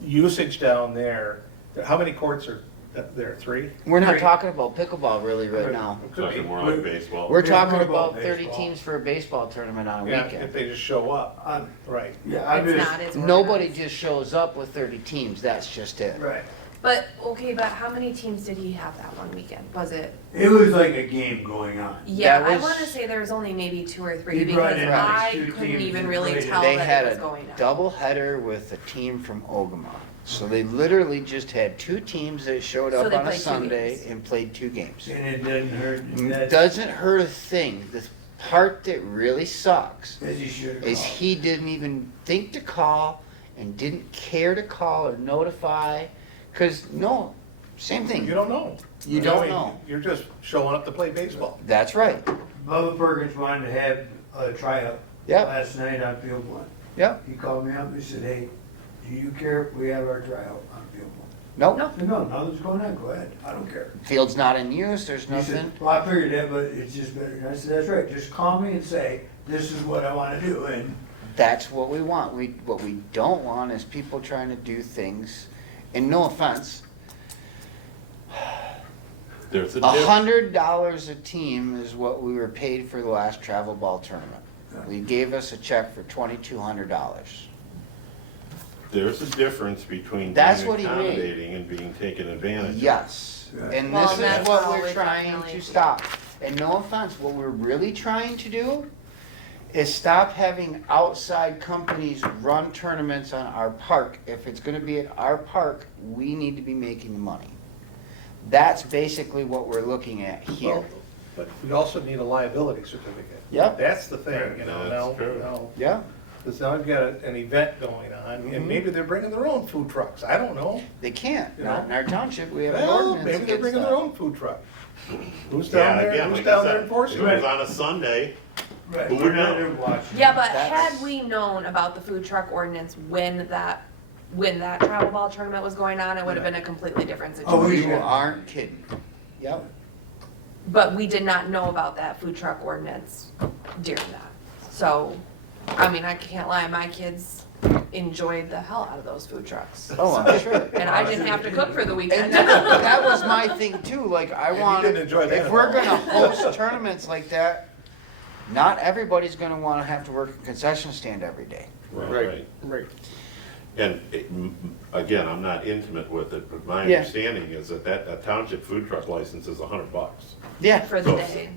usage down there, how many courts are there? 3? We're not Right. talking about pickleball really right now. Could be. Talking more like baseball. We're Yeah, talking more about about 30 baseball. teams for a baseball tournament on a Yeah, if weekend. they just show up, right. Yeah, I'm It's just, not as Nobody organized. just shows up with 30 teams, that's just it. right. But, okay, but how many teams did he have that one weekend? Was it? It was like a game going on. Yeah, That I was- wanna say there was only maybe 2 or 3 He brought because in like I 2 couldn't teams even and really played it. tell They that had it was a going on. double header with a team from Ogama. So they literally just had 2 teams that showed So up they on a played 2 Sunday games. and played 2 games. And it doesn't hurt. It That's doesn't hurt a thing. The part that really sucks as you should have is called. he didn't even think to call and didn't care to call or notify. Because, no, same thing. You don't know. You I don't mean, know. You're just showing up to play baseball. That's right. Bubba Perkins wanted to have a tryout Yep. last night on field 1. Yep. He called me up and he said, hey, do you care if we have our tryout on field 1? Nope. No. I said, no, nothing's going on, go ahead, I don't care. Field's not in use. There's He said, nothing. well, I figured that, but it's just better. And I said, that's right, just call me and say, this is what I want to do, and That's what we want. What we don't want is people trying to do things, and no offense, There's a difference. $100 a team is what we were paid for the last travel ball tournament. We gave us a check for $2,200. There's a difference between That's being what he made. accommodating and being taken advantage of. Yes, Right. and Well, this is that's what how we're it trying definitely- to stop. And no offense, what we're really trying to do is stop having outside companies run tournaments on our park. If it's gonna be at our park, we need to be making the money. That's basically what we're looking at here. Well, but we also need a liability certificate. Yep. That's the thing, you know, That's true. now, Yeah, because now you've got an event going on, Mhm. and maybe they're bringing their own food trucks, I don't know. they can't, You not know? in our township, we have an Well, ordinance maybe they're against bringing that. their own food truck. Who's Yeah, down there, again, who's like down I there said, enforcing it was it? on a Sunday. right, Who we're would not know? there watching. Yeah, but That's- had we known about the food truck ordinance when that travel ball tournament was going on, it would have been a completely different Oh, situation. You aren't kidding. Yep. But we did not know about that food truck ordinance during that. So, I mean, I can't lie, my kids enjoyed the hell out of those food trucks. Oh, I'm sure. And I didn't have to cook for the And weekend. that was my thing too, like, I And you want, didn't enjoy that if at we're all. gonna host tournaments like that, not everybody's gonna wanna have to work a concession stand every day. Right. Right. And again, I'm not intimate with it, but my Yeah. understanding is that a township food truck license is $100. Yeah. For the day.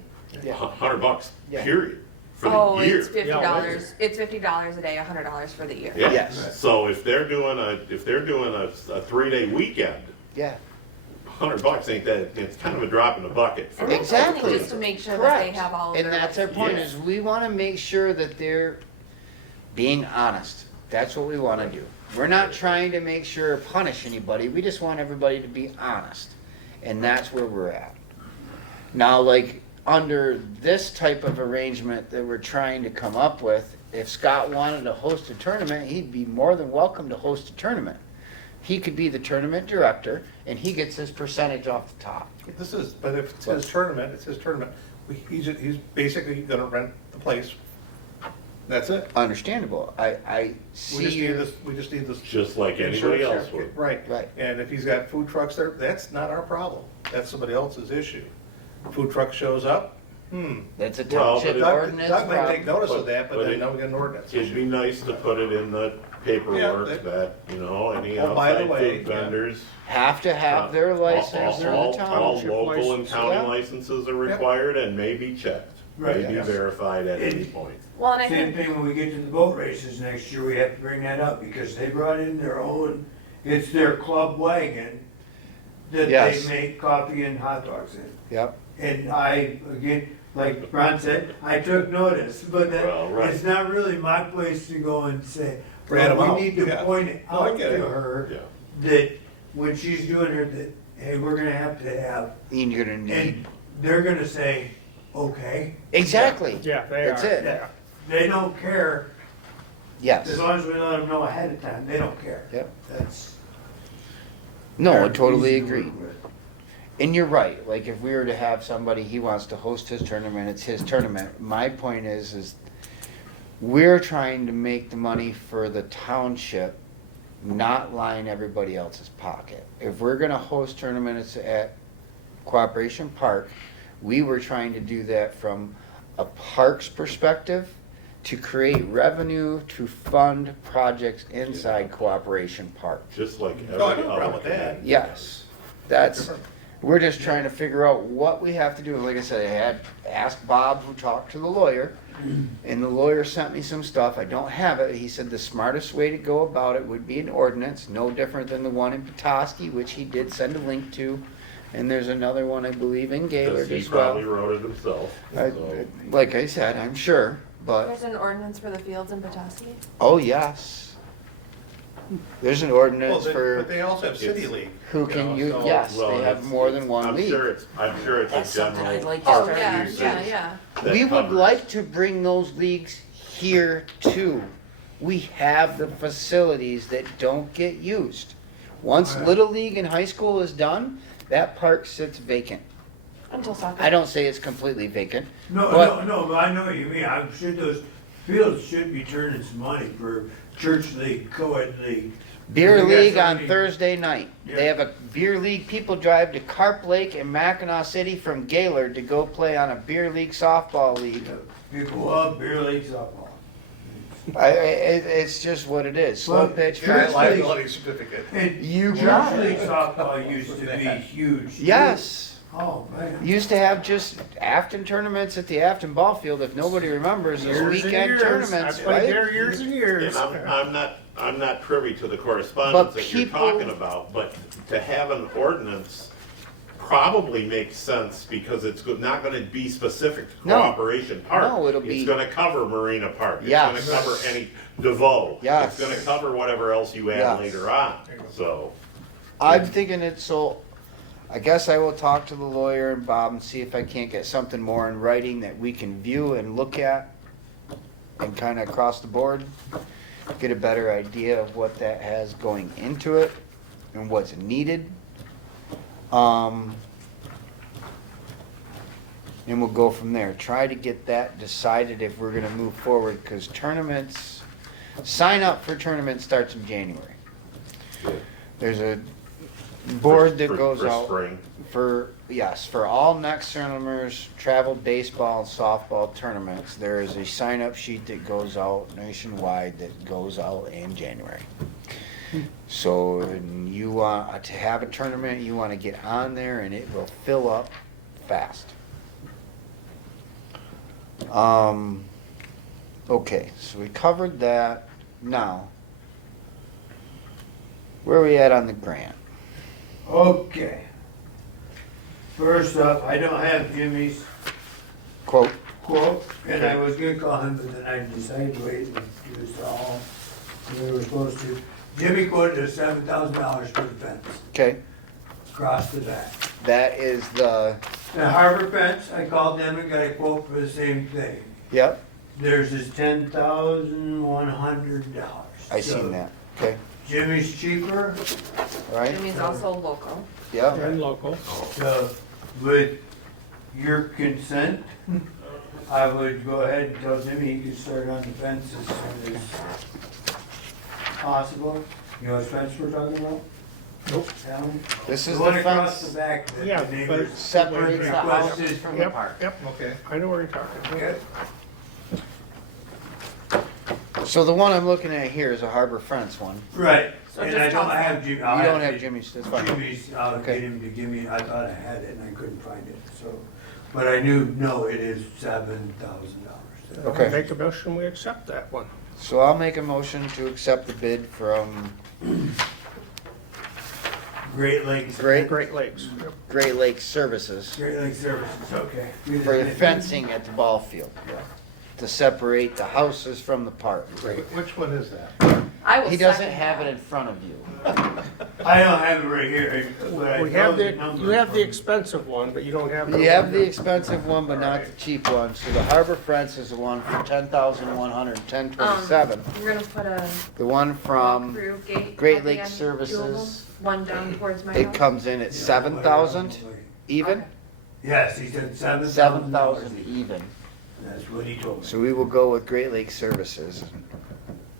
Yeah. $100, Yeah. period, for Oh, the year. it's $50. It's $50 a day, $100 for the year. Yeah. Yes. So if they're doing a 3-day weekend, Yeah, $100 ain't that, it's kind of a drop in the bucket. for- And that's only Exactly. just to make sure that they correct. have all of And their. that's our point, Yeah. is we wanna make sure that they're being honest. That's what we wanna do. We're not trying to make sure or punish anybody, we just want everybody to be honest. And that's where we're at. Now, like, under this type of arrangement that we're trying to come up with, if Scott wanted to host a tournament, he'd be more than welcome to host a tournament. He could be the tournament director, and he gets his percentage off the top. But if it's his tournament, it's his tournament. He's basically gonna rent the place. That's it. Understandable. I see We just need your, this, we just need this. Just like anybody insurance else certificate. would. Right. Right. And if he's got food trucks there, that's not our problem. That's somebody else's issue. Food truck shows up, that's a Well, township but Doug ordinance Doug might take problem. notice of that, but But then it- now we got an ordinance It'd issue. be nice to put it in the paperwork Yeah, that, you know, any Oh, by the outside way, food yeah. vendors. Have to have their license through the All township. local and license, county yeah. licenses are required and may be checked, Right, may be yes. verified at any And- point. Well, and I Same think, thing when we get to the boat races next year, we have to bring that up, because they brought in their own, it's their club wagon that Yes. they make coffee and hot dogs in. Yep, And I, again, like Ron said, I took notice, but Well, right. it's not really my place to go and say, Rat 'em well, out, we need to yeah. point it No, I out get to it. her Yeah. that when she's doing her, that, hey, we're gonna have to have, and you're gonna need, and they're gonna say, okay. exactly, Yeah, they That's are. it. Yeah. They don't care, yes. as long as we let them know ahead of time, they don't care. Yep. That's. No, I they're totally easy to agree. work with. And you're right, like if we were to have somebody, he wants to host his tournament, it's his tournament. My point is we're trying to make the money for the township, not line everybody else's pocket. If we're gonna host tournaments at Cooperation Park, we were trying to do that from a parks perspective to create revenue to fund projects inside Cooperation Park. Just like every No, I have no other problem with that. committee. Yes, that's, we're just trying to figure out what we have to do. Like I said, I had asked Bob, who talked to the lawyer, and the lawyer sent me some stuff. I don't have it. He said the smartest way to go about it would be an ordinance, no different than the one in Petoskey, which he did send a link to. And there's another one, I believe, in Because Gaylord he as well. probably wrote it himself. So. Like I said, I'm sure, but, There's an ordinance for the fields in Petoskey? oh, yes. There's an Well, ordinance but for they also have City It's- League. who can you use, know, so- yes, Well, they have it's- more than one I'm league. sure it's That's a something I'd general like to Oh, start yeah, usage yeah, yeah. that We would covers. like to bring those leagues here too. We have the facilities that don't get used. Once Right. Little League in high school is done, that park sits vacant. Until soccer. I don't say it's completely vacant. No, But- no, but I know what you mean. I'm sure those fields should be turning some money for church league, co-ed league. Beer We got league so on many- Thursday night. Yeah. They have a beer league. People drive to Carp Lake and Mackinac City from Gaylord to go play on a beer league softball league. People love beer league softball. It's just what it is. Slow Well, pitch, Church fast league- pitch. Liability certificate. And You church got it. league softball used to be huge. Yes. Oh, man. Used to have just Afton tournaments at the Afton ball field. If nobody remembers, those Years and weekend years. tournaments, I played right? there years and years. And I'm not privy to the correspondence But that you're people- talking about, but to have an ordinance probably makes sense because it's not gonna be specific to No. Cooperation Park. No, it'll be- It's gonna cover Marina Park. Yes. It's gonna cover any DeVoe. Yes. It's gonna cover whatever else you add Yes. later on, so. I'm thinking it, so I guess I will talk to the lawyer and Bob and see if I can't get something more in writing that we can view and look at and kind of across the board, get a better idea of what that has going into it and what's needed. And we'll go from there. Try to get that decided if we're gonna move forward, because tournaments, sign up for tournaments starts in January. There's a board that for- goes for out spring. for, yes, for all next tournaments, travel baseball and softball tournaments. There is a sign-up sheet that goes out nationwide that goes out in January. So and you want to have a tournament, you want to get on there and it will fill up fast. Okay, so we covered that. Now, where are we at on the grant? Okay. First up, I don't have Jimmy's Quote, quote, and I was gonna call him, but then I decided to wait and do this all. We were supposed to. Jimmy quoted us $7,000 for the fence okay, across the back. that is the, The harbor fence, I called them and got a quote for the same thing. yep, Theirs is $10,100. I seen that, okay, Jimmy's cheaper, right, Jimmy's also local. yeah, And local. so with your consent, I would go ahead and tell Jimmy he could start on the fence as soon as possible. You know what fence we're talking about? Nope. Alan? this is The one the across the fence, back that Yeah, the neighbors. separates the house requested. from the Yep, park. yep. Okay. I know where you're talking. Okay. So the one I'm looking at here is a harbor fence one. Right, So and just I don't tell- have Jimmy. You don't have Jimmy's, that's fine. Jimmy's, I'll Okay. get him to give me, I thought I had it and I couldn't find it, so. But I knew, no, it is $7,000. Okay. Make a motion, we accept that one. So I'll make a motion to accept the bid from Great Lakes. Great, Great Lakes. Great Lakes Services Great Lakes Services, okay. for the fencing at the ball field to separate the houses from the park. Which one is that? I will He doesn't second have that. it in front of you. I don't have it right here, but I We know have the the, number. you have the expensive one, but you don't have the. You have the expensive one, but not the cheap one. So the Harbor Fence is the one for 10,110.27. You're gonna put a The one from walk-through gate. Great at the Lakes end, Services, doable, one down towards my it house. comes in at 7,000 even. Okay. Yes, he said $7,000. 7,000 even. That's what he told me. So we will go with Great Lakes Services.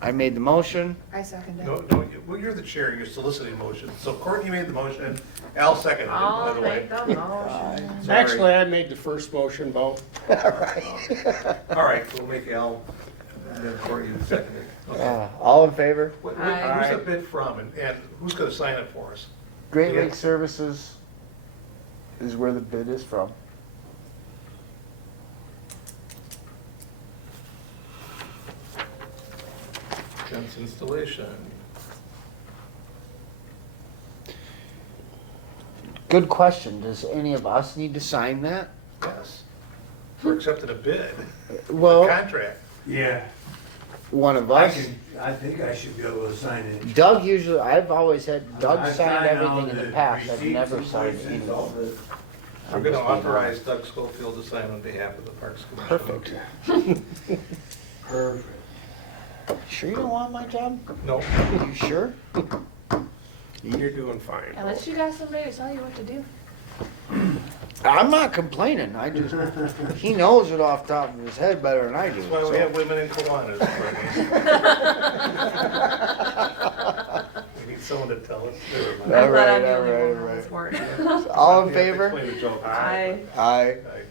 I made the motion. I second it. No, well, you're the chair, you're soliciting motions. So Courtney made the motion, Al seconded it, by I'll the way. make the motion. Sorry. Actually, I made the first motion, Bo. All right, we'll make Al, and then Courtney seconded it. Okay. All in favor? Who's Aye. the bid from, and who's gonna sign it for us? Great Yeah. Lakes Services is where the bid is from. Fence installation. Good question. Does any of us need to sign that? Yes. We're accepting a bid, a Well, contract. Yeah, one of I us. can, I think I should be able to sign it. Doug usually, I've always had, Doug I've signed signed all everything in the the past. I've receipts, never signed invoices, all anything. the- We're gonna authorize Doug Schofield to sign on behalf of the Parks Commission. Perfect. Perfect. Sure you don't want my job? No, You sure? You're doing fine. Unless you got somebody to tell you what to do. I'm not complaining. I just, he knows it off the top of his head better than I do. that's why we so. have women in Kiwanis. We need someone to tell us. Never mind. All I'm glad right, I'm the all only right, one all on this right. board. All in You have to favor? explain the joke. Aye. Aye. Aye.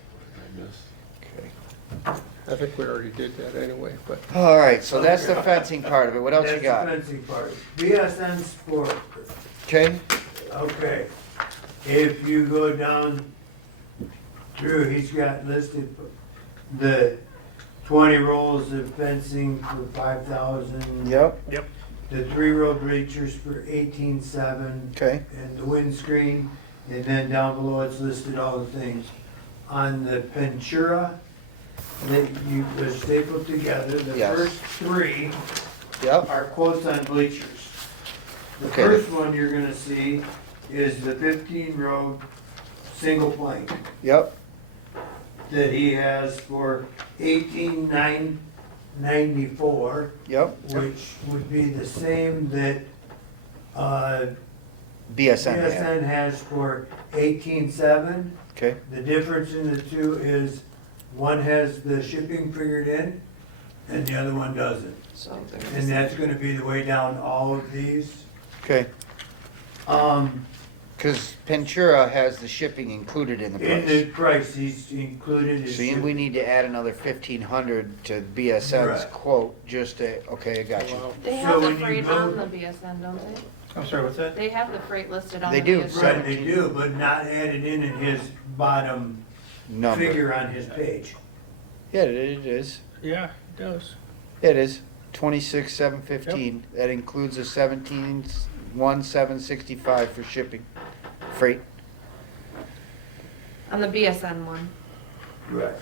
Okay. I think we already did that anyway, but. All right, so that's the fencing part of it. What else you That's got? the fencing part. BSN Sport, Okay? okay. If you go down through, he's got listed the 20 rolls of fencing for 5,000. Yep. The 3-row bleachers for 18,700. Okay. And the windscreen, and then down below it's listed all the things. On the Ventura, they're stapled together. The Yes. first 3 Yep. are quotes on bleachers. The Okay. first one you're gonna see is the 15-row single plank Yep. that he has for 18,994, Yep. which would be the same that BSN. had. BSN has for 18,700. Okay. The difference in the two is one has the shipping figured in and the other one doesn't. So And that's gonna be the way down all of these. Okay. Um, Because Ventura has the shipping included in the in the price. price, he's included his So we shipping. need to add another 1,500 to BSN's Right. quote, just to, okay, I got you. Wow. They So have the when you freight go- on the BSN, don't they? I'm sorry, what's that? They have the freight listed on They the do. BSN. Right, they do, but not added in his bottom Number. figure on his page. Yeah, it is. Yeah, it does. It is. 26,715. That includes a 17,1,765 for shipping, freight. On the BSN one. Right.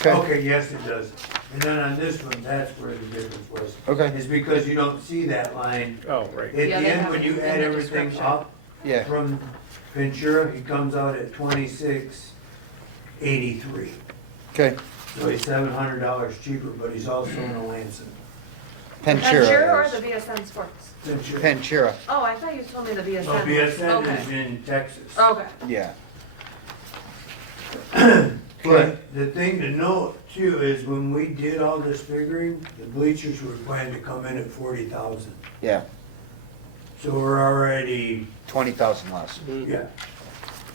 Okay. Okay, yes, it does. And then on this one, that's where the difference was. Okay. Is because you don't see that line. Oh, right. At the Yeah, they end, have when it you in add the everything description. up Yeah. from Ventura, he comes out at 2683. Okay. So he's $700 cheaper, but he's also in a Lansing. Ventura. Ventura or is. the BSN Sports? Ventura. Ventura. Oh, I thought you told me the BSN. No, was- BSN is Okay. in Texas. Okay. Yeah. But the thing to note too is when we did all this figuring, the bleachers were planned to come in at 40,000. Yeah. So we're already, 20,000 less. yeah, at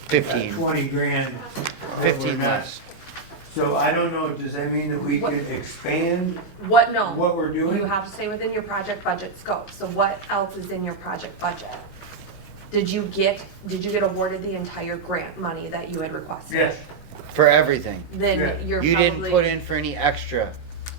15. 20 grand. 15 We're not- less. So I don't know, does that mean that we What- could expand What, no. what we're You doing? have to stay within your project budget scope. So what else is in your project budget? Did you get awarded the entire grant money that you had requested? Yes, For everything. Yeah. Then you're You probably. didn't put in for any extra,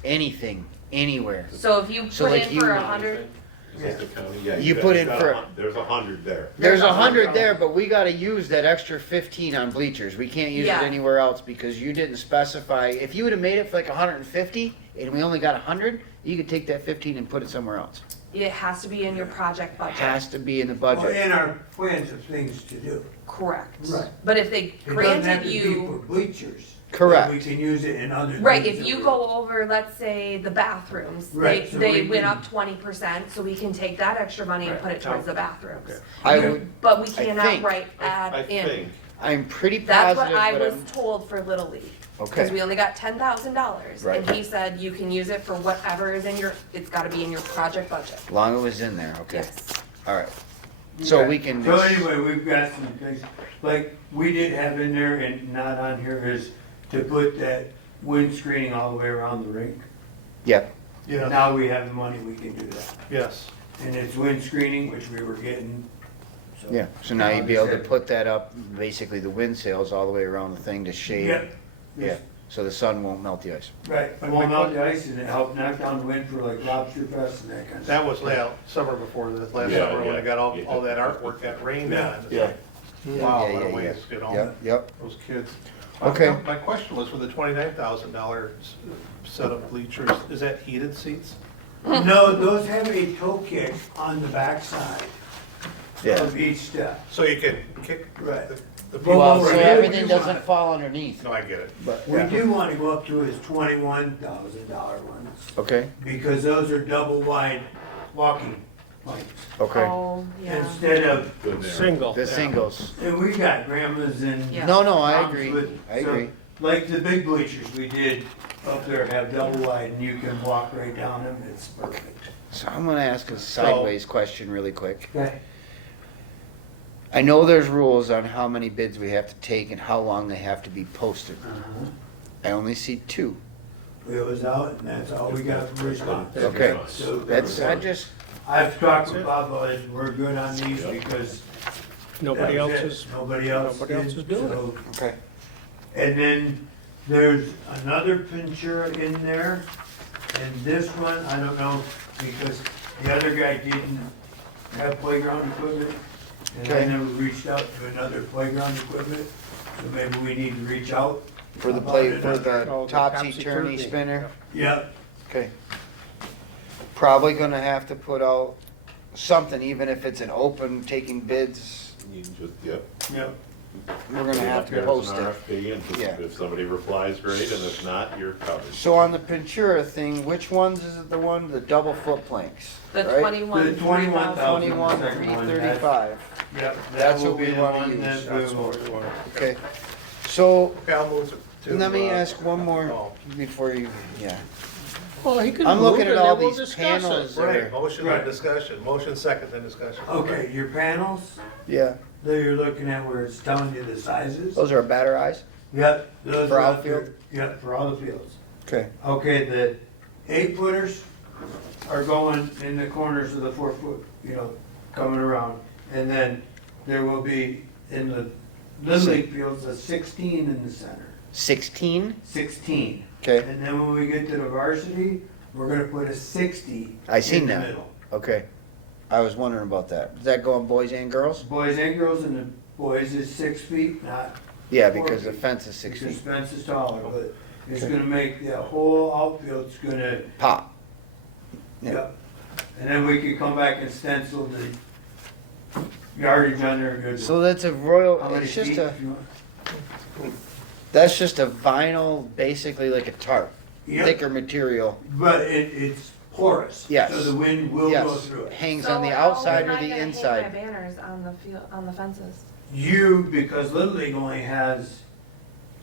anything, anywhere. So if you So put like in you- for 100, Is that the county? Yeah. You got- put you in got for- a hun- There's 100 there. There's 100 there, but we gotta use that extra 15 on bleachers. We can't use it Yeah. anywhere else because you didn't specify. If you would've made it for like 150 and we only got 100, you could take that 15 and put it somewhere else. It has to be in your project budget. Has to be in the Well, budget. in our plans of things to do. Correct. Right. But if they It doesn't have granted to be you. for bleachers. Correct. But we can use it in other things. Right, if that you we- go over, let's say, the bathrooms, Right, so they we went can- up 20%, so we can take that extra money and Right. put it towards the bathrooms. Okay. I Okay. would, But we I cannot think- write I add in. think, I'm pretty That's positive, what I but was I'm, told for Little League. Because okay. we only got $10,000, Right. and he said you can use it for whatever is in your, it's gotta be in your project budget. Long as it was in there, okay. Yes. All right. So Okay. we can. So anyway, we've got some things, like, we did have in there and not on here is to put that wind screening all the way around the rink. Yep, Yeah, Now we have the money, we can do that. yes. And it's wind screening, which we were getting, so. yeah. So now you'd be able to put that up, basically the wind sails all the way around the thing to shade. Yep. Yeah, so the sun won't melt the ice. Right, it won't melt the ice and it helped knock down the wind for like lobster fest and that kind of That stuff. was summer before this, last Yeah, summer when I yeah. got all that artwork that rained on. It's like, Wow, Yeah, what a yeah, waste, you know, Yep, yep. those kids. Okay. My question was for the $29,000 set of bleachers, is that heated seats? No, those have a toe kick on the backside Yeah. of each step. So you can kick Right. the Well, Well, people. so yeah, everything we doesn't want- fall underneath, No, I get it. but, We yeah. do want to go up to his $21,000 ones, Okay, because those are double wide walking planks. okay. Oh, yeah. Instead of, good there. Single. The singles. and we got grandmas and. Yeah. No, no, I moms agree, with- I so, agree. Like the big bleachers we did up there have double wide and you can walk right down them, it's perfect. So I'm gonna ask a sideways question really quick. Okay. I know there's rules on how many bids we have to take and how long they have to be posted. I only see 2. It was out and that's all we got for response. Okay. So That's, I just, I've talked with Bob, and we're good on these because. Nobody that was else it. is, Nobody else nobody else did, is doing it. so- okay. And then there's another Pintura in there, and this one, I don't know, because the other guy didn't have playground equipment, and I Okay. never reached out to another playground equipment, so maybe we need to reach out. For the about play, it. for the Oh, the topsy-turvy topsy-turvy. spinner? Yep, Okay. Probably gonna have to put out something, even if it's an open, taking bids, You can just, yep. yep. we're gonna have to There's post an it. RFP, and Yeah. if somebody replies, great, and if not, you're covered. So on the Pintura thing, which ones is it the one, the double foot planks? The right? 21, The 21,000. 21, Second one, 335, Yep, that That's will what we be the wanna one use. that that's we'll- what we want. okay. So, Okay, I'll move to. let me ask one more Oh. before you, yeah. Well, he can I'm move looking and at all then we'll these discuss panels. it. Right, motion Right. and discussion, motion second, then discussion. Okay, your panels, Yeah, that you're looking at where it's telling you the sizes. those are batterized? Yep, those For are out outfield? there. Yep, for all the fields. Okay. Okay, the 8-footers are going in the corners of the 4-foot, coming around. And then there will be in the Little League fields, a 16 in the center, 16? 16. Okay, And then when we get to the varsity, we're gonna put a 60 I seen in the that. middle. Okay. I was wondering about that. Does that go on boys and girls? Boys and girls, and the boys is 6 feet, not Yeah, because the fence is 6 because feet. fence is taller, but it's Okay. gonna make the whole outfield's gonna. Pop. Yeah. Yep. And then we could come back and stencil the yardage on there good. So that's a royal, How many it's just feet a, if you want? that's just a vinyl, basically like a tarp, Yep, thicker material. but it's porous. Yes. So the wind will go Yes, through it. hangs So on the how outside am or I the gonna hang inside. my banners on the field, on the fences? You, because Little League only has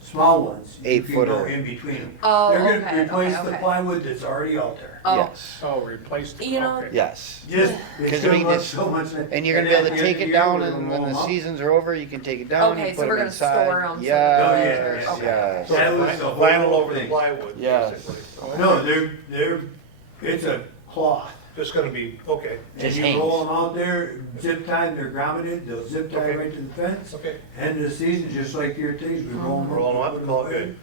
small ones. You can 8-footer. go in between them. Oh, They're okay, gonna replace okay, the okay. plywood that's already out there. Oh, Yes, Oh, replaced, You know- okay. yes. Just, 'Cause, it's I gonna mean, look it's- so much. And you're gonna be able at to the take end of it the year, down we're and gonna when roll the 'em up. seasons are over, you can take it down Okay, and so put we're it gonna inside. store 'em so Yes, that- Oh, yeah, yes. That was the whole Vinyl over the thing. plywood, Yes. basically. No, they're, it's a cloth. Just gonna be, okay, And Just you hangs. roll them out there, zip tied, they're grommeted, they'll zip tie Okay. right to the fence. okay. End of the season, just like your things, we roll them up. Roll 'em up, put 'em call it away.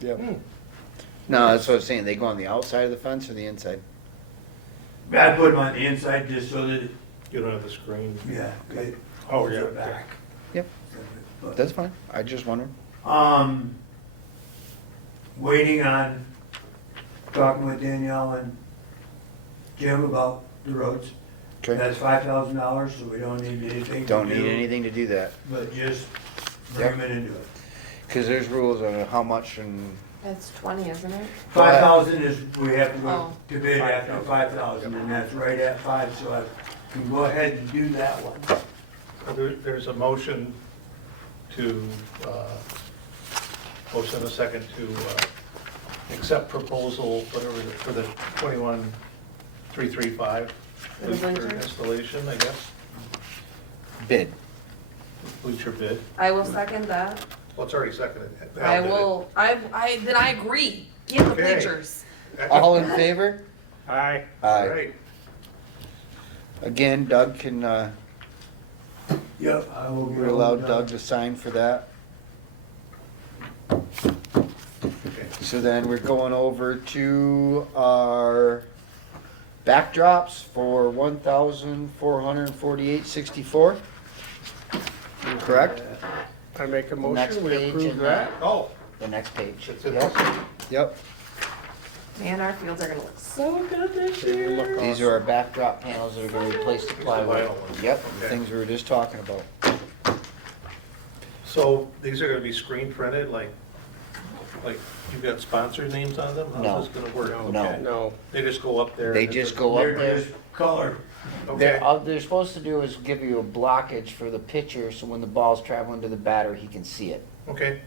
good. Yep. No, that's what I'm saying. They go on the outside of the fence or the inside? I put them on the inside just so that, You don't have the screen. yeah, it Oh, holds yeah. it back. Yep. But, That's fine. I just wondered. Waiting on, talking with Danielle and Jim about the roads. Okay. That's $5,000, so we don't need anything. to Don't do, need anything to do that. But just bring them into it. Cause there's rules on how much and, It's 20, isn't it? 5,000 is, we have to go Oh. to bid after 5,000, and that's right at 5, so I can go ahead and do that one. There's a motion to, motion and a second to accept proposal, whatever, for the 21335 For the bleacher bleacher? installation, I guess, bid. bleacher bid. I will second that. Well, it's already seconded. Val I did it. will, then I agree. Get the Okay. bleachers. All in favor? Aye. All right. Again, Doug can, Yep, I will. we're allowed Doug to sign for that. Okay. So then we're going over to our backdrops for 1,448.64. Correct? I make a Next motion, we page approve and that. Oh, The next page. it's in Yep. this. Yep. Man, our fields are gonna look so good this They will year. look These awesome. are our backdrop panels that are gonna replace the plywood. vinyl ones. Yep, the Okay. things we were just talking about. So these are gonna be screen printed, like you've got sponsor names on them? No. How's this gonna work? No. Okay. No, They just go up there? They and just it's- go up They're there. just color. Okay, All they're supposed to do is give you a blockage for the pitcher, so when the ball's traveling to the batter, he can see it. okay,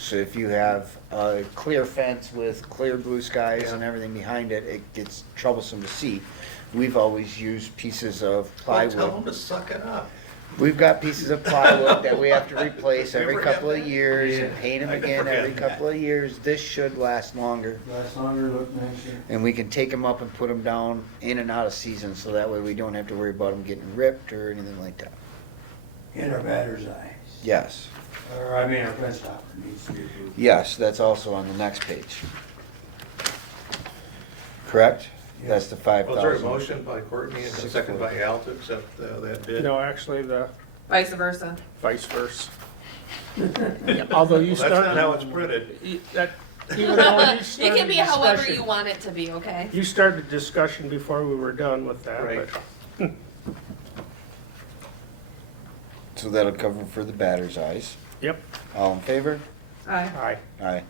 So if you have a clear fence with clear blue skies Yeah. and everything behind it, it gets troublesome to see. We've always used pieces of well, tell them plywood. to suck it up. We've got pieces of plywood that we have to replace You every ever couple have of that? years and Yeah. paint them I again forget every that. couple of years. This should last longer. Last longer, look nicer. And we can take them up and put them down in and out of season, so that way we don't have to worry about them getting ripped or anything like that. In our batter's eye. Yes, Or, I mean, our fence topper needs to be approved. yes, that's also on the next page. Correct? That's the Was there a 5,000. motion by Courtney and a second by Al to accept that bid? no, actually, the Vice versa. vice versa. Although you Well, that's not how started, it's printed. even though you It started can be however you discussion, want it to be, okay? you started discussion before we were done with that, Right. but So that'll cover for the batter's eyes. yep, All in favor? Aye. aye. Aye.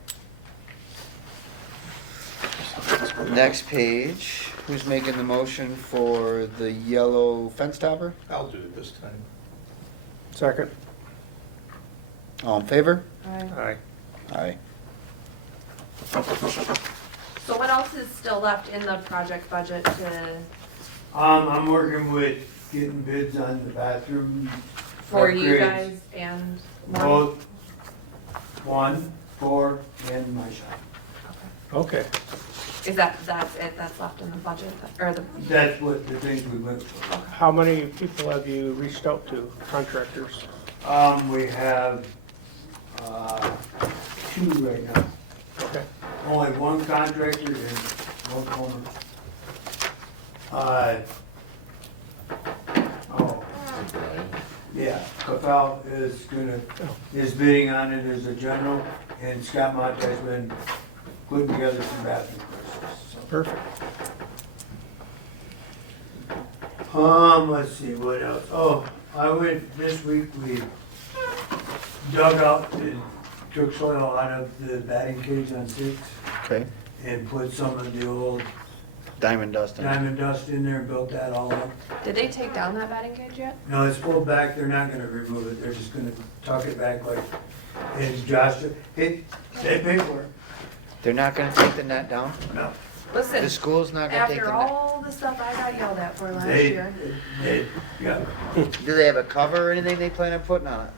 Next page, who's making the motion for the yellow fence topper? I'll do it this time. Second, All in favor? Aye. aye. Aye. So what else is still left in the project budget to, I'm working with getting bids on the bathroom. for you upgrades. guys and one? Both, one, four, and my shop. Okay, Is that's it, that's left in the budget, or the, That's what the things we went for. how many people have you reached out to, contractors? We have, 2 right now. Okay, Only one contractor in one corner. Yeah, Capel is bidding on it as a general, and Scott Monte's been putting together some bathroom prices, so. perfect. Let's see, what else? Oh, I went, this week, we dug out and took soil out of the batting cage on 6 Okay. and put some of the old Diamond dust in it. diamond dust in there, built that all up. did they take down that batting cage yet? No, it's pulled back, they're not gonna remove it, they're just gonna tuck it back like, and Josh, they pay for it. They're not gonna take the net down? No, Listen, The school's not gonna take after the net? all the stuff I got yelled at for last they, year. yeah. Do they have a cover or anything they plan on putting on it?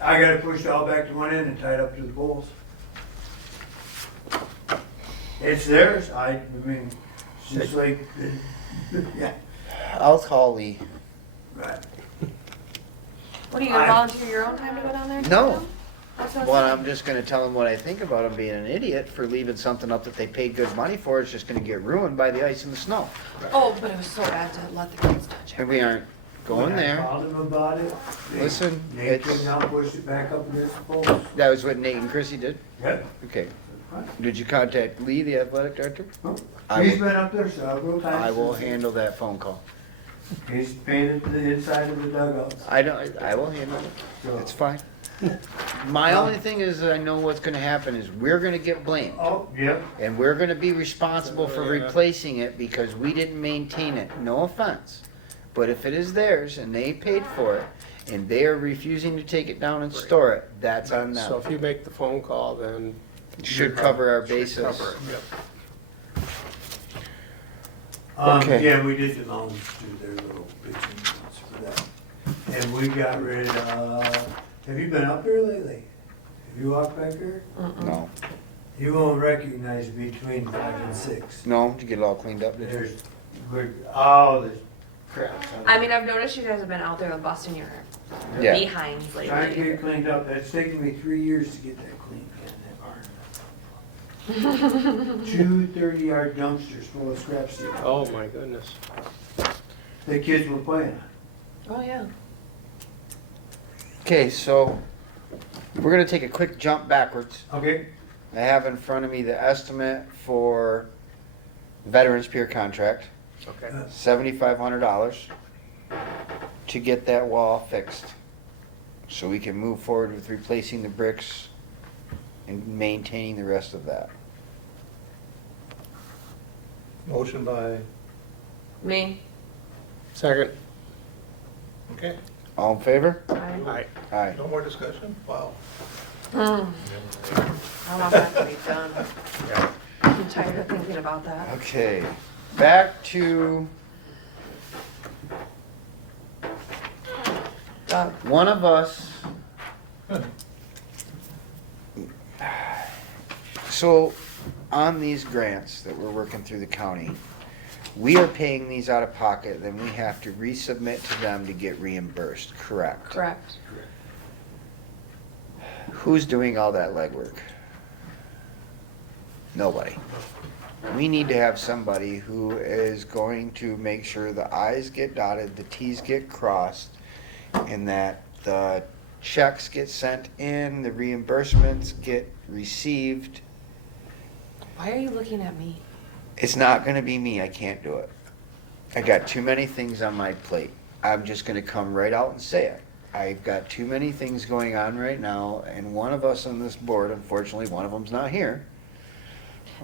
I got it pushed all back to one end and tied up to the poles. It's theirs, I mean, it's just like, yeah, I'll call Lee. right. What, are you gonna I- volunteer your own time to go down there? No. That's what I was Well, saying. I'm just gonna tell them what I think about them being an idiot for leaving something up that they paid good money for. It's just gonna get ruined by the ice and the snow. Oh, but it was so bad to let the kids touch it. And we aren't going When I there. called them about it, Listen, they it's- came down, pushed it back up against the post. That was what Nate and Chrissy did? Yep. Okay. Did you contact Lee, the athletic director? I He's will- been up there several times. I will handle that phone call. He's painted the inside of the dugouts. I will handle it. So- It's fine. My only thing is I know what's gonna happen is we're gonna get blamed. Oh, yep. And we're gonna be responsible for replacing it because we didn't maintain it, no offense. But if it is theirs and they paid for it, and they are refusing to take it down and store it, that's on So them. if you make the phone call, then. Should cover our Should bases. cover it, yep. Okay. Yeah, we did the loans to their little bitchin' ones for that. And we got rid of, have you been up there lately? Have you walked back there? No, You won't recognize between 5 and 6. no, did you get it all cleaned up, did you? There's, all this crap. I mean, I've noticed you guys have been out there busting your Yeah. behinds Trying to get lately. it cleaned up. It's taken me 3 years to get that clean, man, that barn. 2 30-yard dumpsters full of scrap steel. Oh, my goodness. The kids were playing. Oh, yeah. Okay, so we're gonna take a quick jump backwards. Okay. I have in front of me the estimate for Veterans Pier contract, Okay. $7,500 to get that wall fixed. So we can move forward with replacing the bricks and maintaining the rest of that. Motion by, Me? Second. okay, All in favor? Aye. Aye. no more discussion? Wow. I want that to be done. I'm tired of thinking about that. Okay, back to Doug. one of us. So, on these grants that we're working through the county, we are paying these out of pocket, then we have to resubmit to them to get reimbursed, correct? Correct. Who's doing all that legwork? Nobody. We need to have somebody who is going to make sure the i's get dotted, the t's get crossed, and that the checks get sent in, the reimbursements get received. Why are you looking at me? It's not gonna be me, I can't do it. I got too many things on my plate. I'm just gonna come right out and say it. I've got too many things going on right now, and one of us on this board, unfortunately, one of them's not here.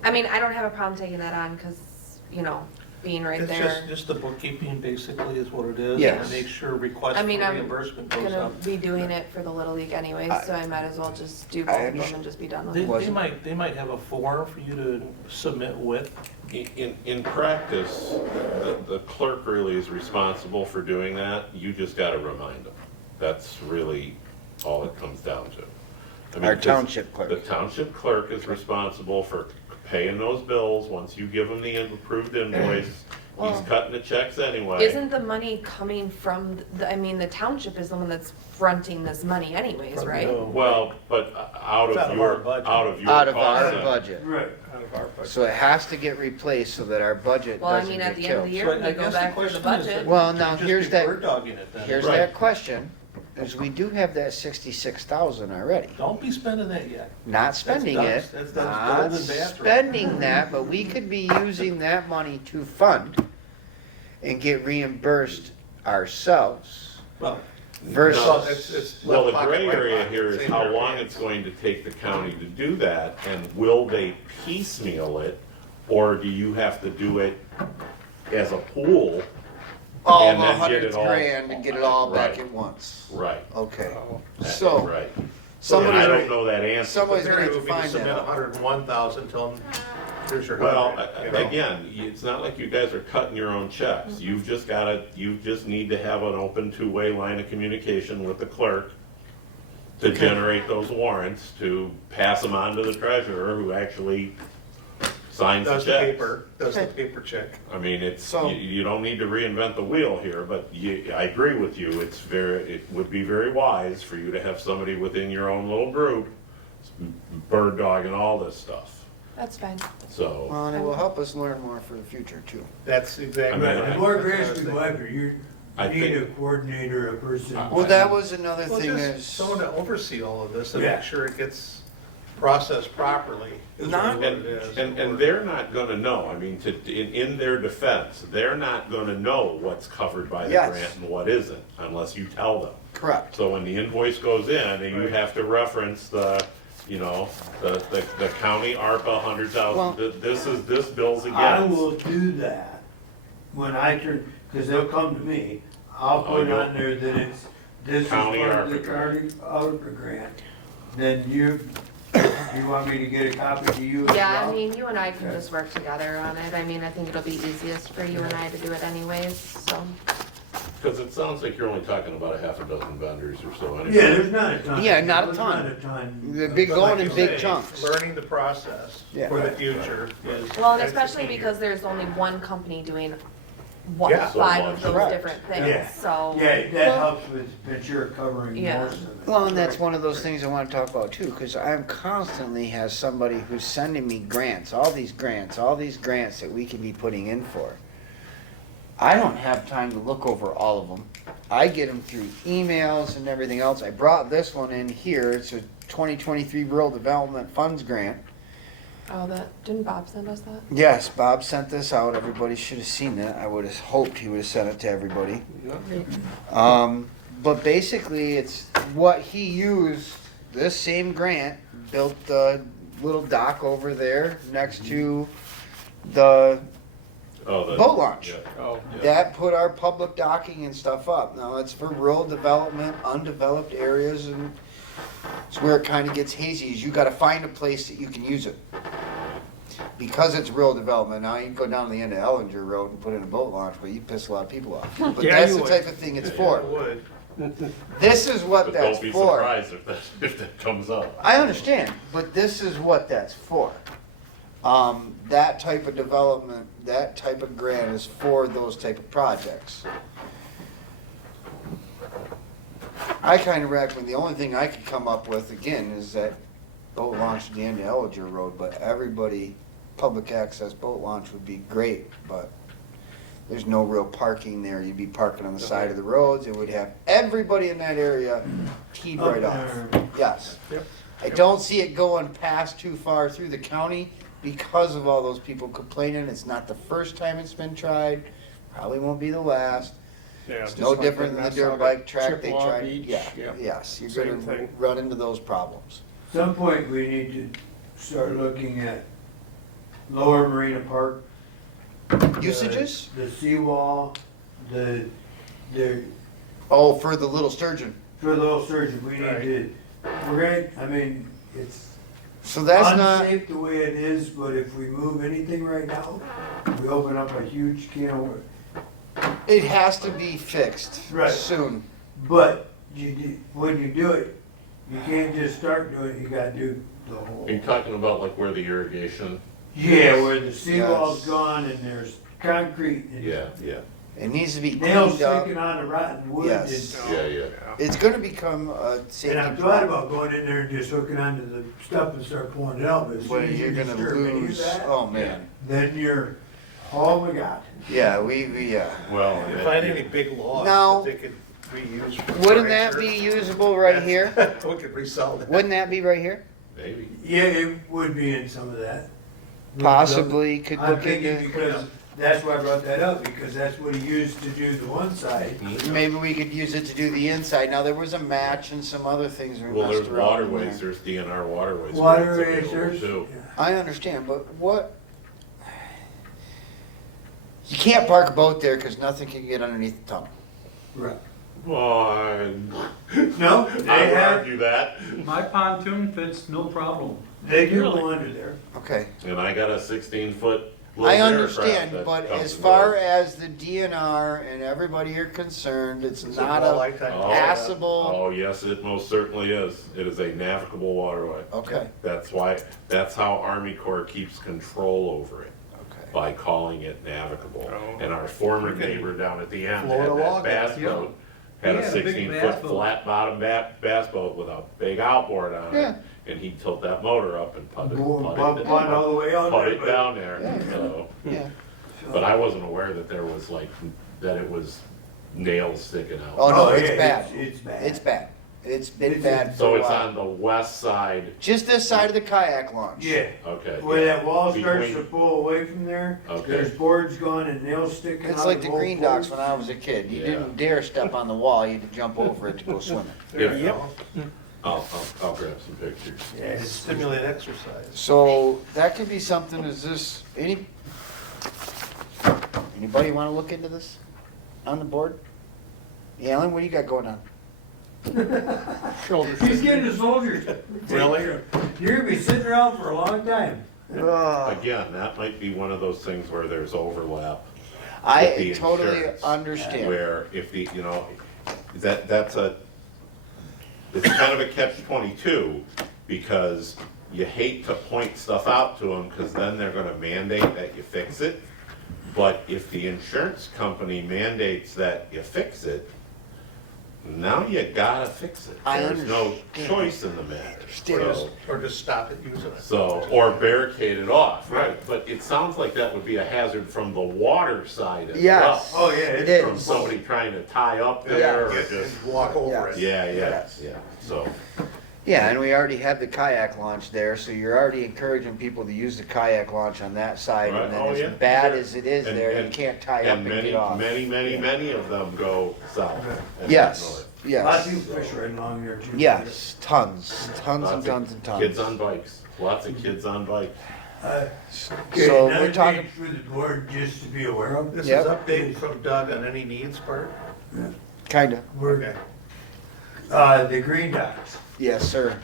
I mean, I don't have a problem taking that on because, you know, being right It's there. just the bookkeeping basically is what it is. Yes. And make sure request I for mean, I'm reimbursement goes gonna up. be doing it for the Little League anyways, so I might as well just do both of them and just be done with They, it. they might have a form for you to submit with. In practice, the clerk really is responsible for doing that. You just gotta remind them. That's really all it comes down to. I mean, Our 'cause township clerk. The township clerk is responsible for paying those bills. Once you give him the approved invoice, he's Well, cutting the checks anyway. Isn't the money coming from, I mean, the township is the one that's fronting this money anyways, right? Well, but out It's out of of our your, budget. out of your Out of cost our center. budget. Right. Out of our budget. So it has to get replaced so that our budget Well, I doesn't mean, at get the end of the killed. year, when you go back for the budget. Well, now, Just here's be that- bird dogging it then. Here's Right. that question, is we do have that 66,000 already. Don't be spending that yet. Not spending Doug's- it, that's Doug's not golden bathroom. spending that, but we could be using that money to fund and get reimbursed ourselves Well, versus. well, it's Well, left the pocket, gray right area pocket, here is same how pair of long hands. it's going to take the county to do that, and will they piecemeal it? Or do you have to do it as a pool? All and the then get it 100 all- grand and get it all back Right. at once. Right. Okay, Oh, That- so, Right. somebody- And I don't know that answer. somebody's The gonna have theory to would be to find submit that out. 101,000, tell them, here's your Well, 100, you know? again, it's not like you guys are cutting your own checks. You've just gotta, you just need to have an open two-way line of communication with the clerk to generate those warrants, to pass them on to the treasurer, who actually signs the Does the checks. paper, does the paper check. I mean, it's, So- you don't need to reinvent the wheel here, but I agree with you, it would be very wise for you to have somebody within your own little group, bird dog and all this stuff, That's fine. so. Well, and it will help us learn more for the future too. That's exactly. I mean, Right, the right. more That's what I grants was we go thinking. after, you I need a think- coordinator, a person. Well, that was another Well, thing just is, someone to oversee all of this and Yeah. make sure it gets processed properly. is Not- what it is. And they're not gonna know, I mean, in their defense, they're not gonna know what's covered by the Yes. grant and what isn't, unless you tell them. correct. So when the invoice goes in, and you Right. have to reference the, you know, the county ARPA Well- 100,000, this bill's I against. will do that when I turn, because they'll come to me, I'll Oh, put you'll- on there that it's, this is County part of the ARPA grant. county ARPA grant. Then you want me to get a copy to you as Yeah, I well? mean, you and I can Okay. just work together on it. I mean, I think it'll be easiest for you and I to do it anyways, so. Because it sounds like you're only talking about a half a dozen vendors or so anyway. Yeah, there's not a ton. Yeah, not a There's ton. Not a ton. They're big But going like in you big say, chunks. Learning the process Yeah. for the future is. Well, and that's the especially key. because there's only one company doing Yeah. So five one, of those correct. different Yeah. things, so. Yeah, that helps with Ventura covering Yeah. most of it. Well, and that's one of those things I want to talk about too, because I'm constantly has somebody who's sending me grants, all these grants that we can be putting in for. I don't have time to look over all of them. I get them through emails and everything else. I brought this one in here. It's a 2023 Rural Development Funds grant. Oh, didn't Bob send us that? Yes, Bob sent this out. Everybody should have seen that. I would have hoped he would have sent it to everybody. But basically, it's what he used, this same grant, built the little dock over there next to the Oh, the- boat launch. yeah. Oh, That put our public docking and stuff up. Now, it's for rural development, undeveloped areas, and it's where it kind of gets hazy, is you gotta find a place that you can use it. Because it's rural development, now you can go down to the end of Ellinger Road and put in a boat launch, but you piss a lot of people off. But Yeah, that's you the would. type of thing it's I for. would. This is what But that's don't be for. surprised if that comes up. I understand, but this is what that's for. That type of development, that type of grant is for those type of projects. I kind of recommend, the only thing I could come up with again is that boat launch at the end of Ellinger Road, but everybody, public access boat launch would be great, but there's no real parking there. You'd be parking on the side of the roads. It would have everybody in that area teed Up right off. there. Yes. Yep. I don't see it going past too far through the county because of all those people complaining. It's not the first time it's been tried, probably won't be the last. yeah. It's just no like different than the mess dirt out bike at track they Chippewa tried. Beach, Yeah, yeah. yes, you're Same gonna thing. run into those problems. Some point, we need to start looking at Lower Marina Park. Usages? The seawall, the, Oh, for the little sturgeon. for the little surgeon, we need Right. to, we're gonna, I mean, it's So that's not, unsafe the way it is, but if we move anything right now, we open up a huge can of worms. it has to be fixed Right. soon. But when you do it, you can't just start doing it, you gotta do the whole. Are you talking about like where the irrigation? Yeah, where the seawall's Yes. gone and there's concrete and Yeah, yeah, It needs to be nails cleaned up. sticking on the rotten wood. Yes. and- yeah, yeah. It's gonna become a safety And I've thought problem. about going in there and just hooking onto the stuff and start pulling it out, but as soon Where as you're you gonna disturb any of lose, that, oh man. then you're, oh my God. Yeah, yeah. Well, If you find any big logs No. that they could reuse. for Wouldn't that furniture, be usable right here? We could resell that. Wouldn't that be right here? maybe. Yeah, it would be in some of that. Possibly could I'm look thinking into, because, that's why I brought that up, because that's what he used to do the one side. maybe we could use it to do the inside. Now, there was a match and some other things we Well, messed there's around in waterways, there. there's DNR waterways. Water grants available, racers. too. I understand, but what? You can't park a boat there because nothing can get underneath the tunnel. Right. Well, No, I they would have, argue that, My pontoon fits no problem. they do go under there. Okay, and I got a 16-foot little I aircraft understand, that but comes as and far goes. as the DNR and everybody are concerned, it's It's not a a lifetime. passable. Oh, yes, it most certainly is. It is a navigable waterway. Okay, That's why, that's how Army Corps keeps control over it, okay. by calling it navigable. Oh. And our former neighbor down at the end Float had a that log bass out, boat. Had He a had a big 16-foot bass boat. flat bottom bass boat with a big outboard on Yeah. it. And he'd tilt that motor up and put it, Bump all the way out put there, it but down there, Yeah. so. Yeah. But I wasn't aware that there was like, that it was nails sticking out. Oh, no, Oh, it's yeah, bad. it's bad. It's bad. It's been It's- bad for So a it's while. on the west side, Just this side of the kayak launch. Yeah, okay. where yeah. that wall starts Between- to pull away from there, Okay. there's boards gone and nails sticking out. It's like of the both green docks boards. when I was a kid. You Yeah. didn't dare step on the wall, you had to jump over it to go swimming. There you go. I'll grab some pictures. Yeah, It's it's stimulate exercise. So that could be something, is this, anybody wanna look into this on the board? Alan, what do you got going on? Shoulder He's getting surgery. the soldiers. Really? You're gonna be sitting around for a long time. Again, that might be one of those things where there's overlap. with I the totally insurance, understand. Where if the, you know, that's it's kind of a catch-22, because you hate to point stuff out to them, because then they're gonna mandate that you fix it. But if the insurance company mandates that you fix it, now you gotta fix it. I There's no understand. choice in the matter. So- Or just stop it using it. So, or barricade it off, right? But it sounds like that would be a hazard from the water side as well. Yes. Oh, yeah, It it's From is. somebody trying to tie up there or Yes. just, Walk over it. yeah, yeah, Yes. yeah, so. Yeah, and we already have the kayak launch there, so you're already encouraging people to use the kayak launch on that side. Right. And then Oh, as yeah. bad as it is And- there, you and- can't tie up And and many, get off. many of them go south. and Yes, north. A lot of yes, people fish right along there too. yes, tons and Lots of tons and tons. Kids on bikes, lots of kids on bikes. Okay, So another we're talking, thing for the board just to be aware of, This is Yep. update from Doug on any needs part? kinda, we're, the green docks. yes, sir.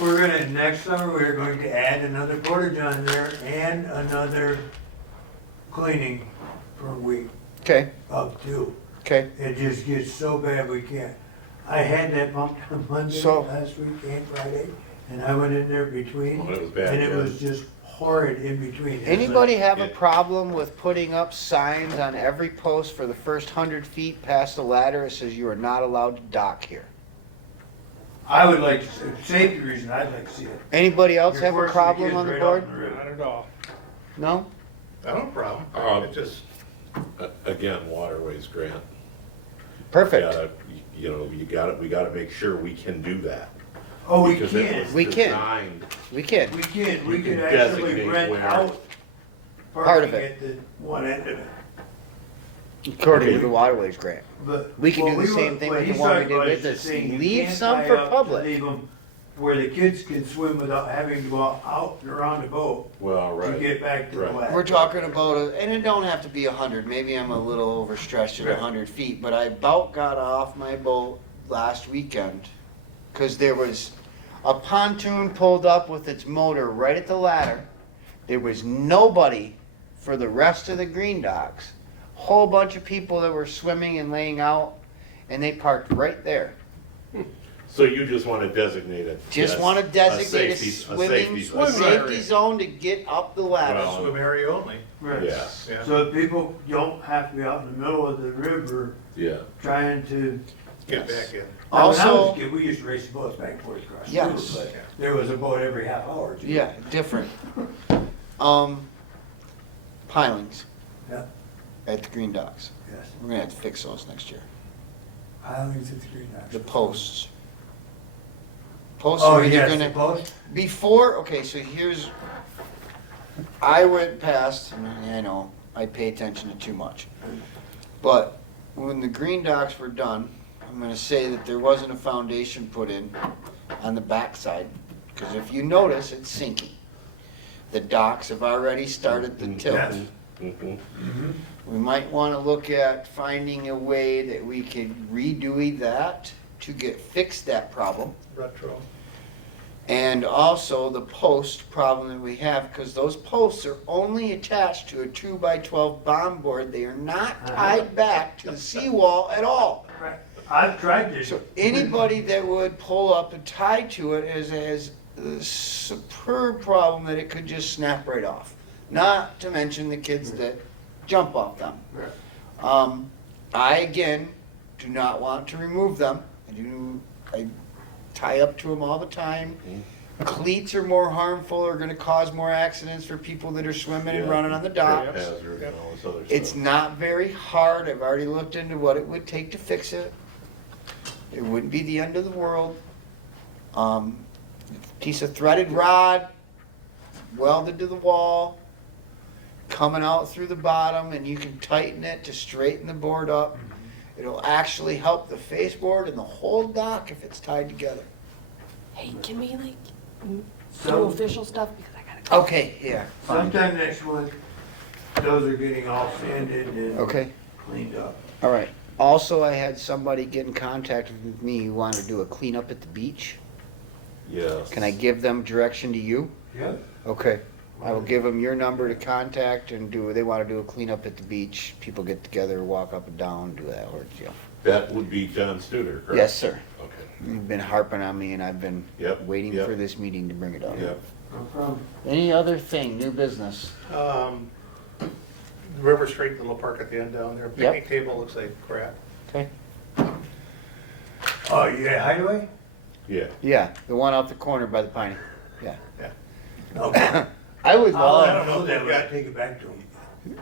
We're gonna, next summer, we're going to add another portage on there and another cleaning per week, Okay, up to. okay, It just gets so bad we can't. I had that pumped on Monday, So- last week and Friday, and I went in there between, Oh, it was bad, and it yeah. was just horrid in between. It was anybody like- have a it- problem with putting up signs on every post for the first 100 feet past the ladder that says you are not allowed to dock here? I would like, to safety reason, I'd like to see it. Anybody else You're have a forcing problem kids on the right board? out in the river. Not at all. No? I don't have a problem. It just, Again, waterways grant. Perfect. You know, we gotta make sure we can do that. Oh, we Because it can, was We can. designed- We can. we can, You we can could actually designate rent where- out Part parking of it. at the one end of it. According to Okay. the waterways grant. But. We can what do the we same were- thing what with the he's one we talking did about with is this. just saying you Leave can't some tie for up to public. leave 'em where the kids can swim without having to go out and around the boat Well, to right. get back to the Right. lake. We're talking about, and it don't have to be 100, maybe I'm a little overstretched at 100 feet, but I about got off my boat last weekend because there was a pontoon pulled up with its motor right at the ladder. There was nobody for the rest of the green docks. Whole bunch of people that were swimming and laying out, and they parked right there. So you just wanna designate it? Just yes, want to designate a safety- swimming, zone. a safety zone to get up the ladder. Well, swim area only. Right. Yeah, Yeah. So that people don't have to be out in the middle of the river yeah. trying to. Get back in. Now, when I was Also- a kid, we used to race the boats back and forth across the Yes. river, but there was a boat every half hour. too. Yeah, different. Pilings. Yeah. At the green docks. Yes. We're gonna have to fix those next year. Pilings at the green docks. The posts. Posts Oh, are either yes, the gonna, post? before, okay, so here's, I went past, and I know, I pay attention to too much. But when the green docks were done, I'm gonna say that there wasn't a foundation put in on the backside. Because if you notice, it's sinking. The docks have already started to tilt. Yes. Mhm. We might want to look at finding a way that we could redo that to fix that problem. Retro. And also the post problem that we have, because those posts are only attached to a 2x12 bomb board. They are not tied back to the seawall at all. I've tried this. So anybody that would pull up and tie to it has the superb problem that it could just snap right off. Not to mention the kids that jump off them. I, again, do not want to remove them. I tie up to them all the time. Cleats are more harmful, are gonna cause more accidents for people that are swimming and Yeah. running on the docks. Hazard and all this other It's stuff. not very hard. I've already looked into what it would take to fix it. It wouldn't be the end of the world. Piece of threaded rod welded to the wall, coming out through the bottom, and you can tighten it to straighten the board up. It'll actually help the faceboard and the whole dock if it's tied together. Hey, can we like do So- official stuff because I gotta go. Okay, yeah. fine. Sometime next month, those are getting all sanded and Okay, cleaned up. all right. Also, I had somebody get in contact with me who wanted to do a cleanup at the beach. Yes. Can I give them direction to you? Yeah. Okay. I will give them your number to contact and they want to do a cleanup at the beach. People get together, walk up and down, do that whole deal. That would be John Studer, correct? Yes, sir. Okay. You've been harping on me and I've been Yep, waiting yep. for this meeting to bring it up. Yep. No problem. Any other thing, new business? River Street, the little park at the end down there, picnic table looks like crap. Okay. Oh, yeah, highway? Yeah. Yeah, the one out the corner by the piney. Yeah. Okay. I would I'll let love, them know that when I take it back to them.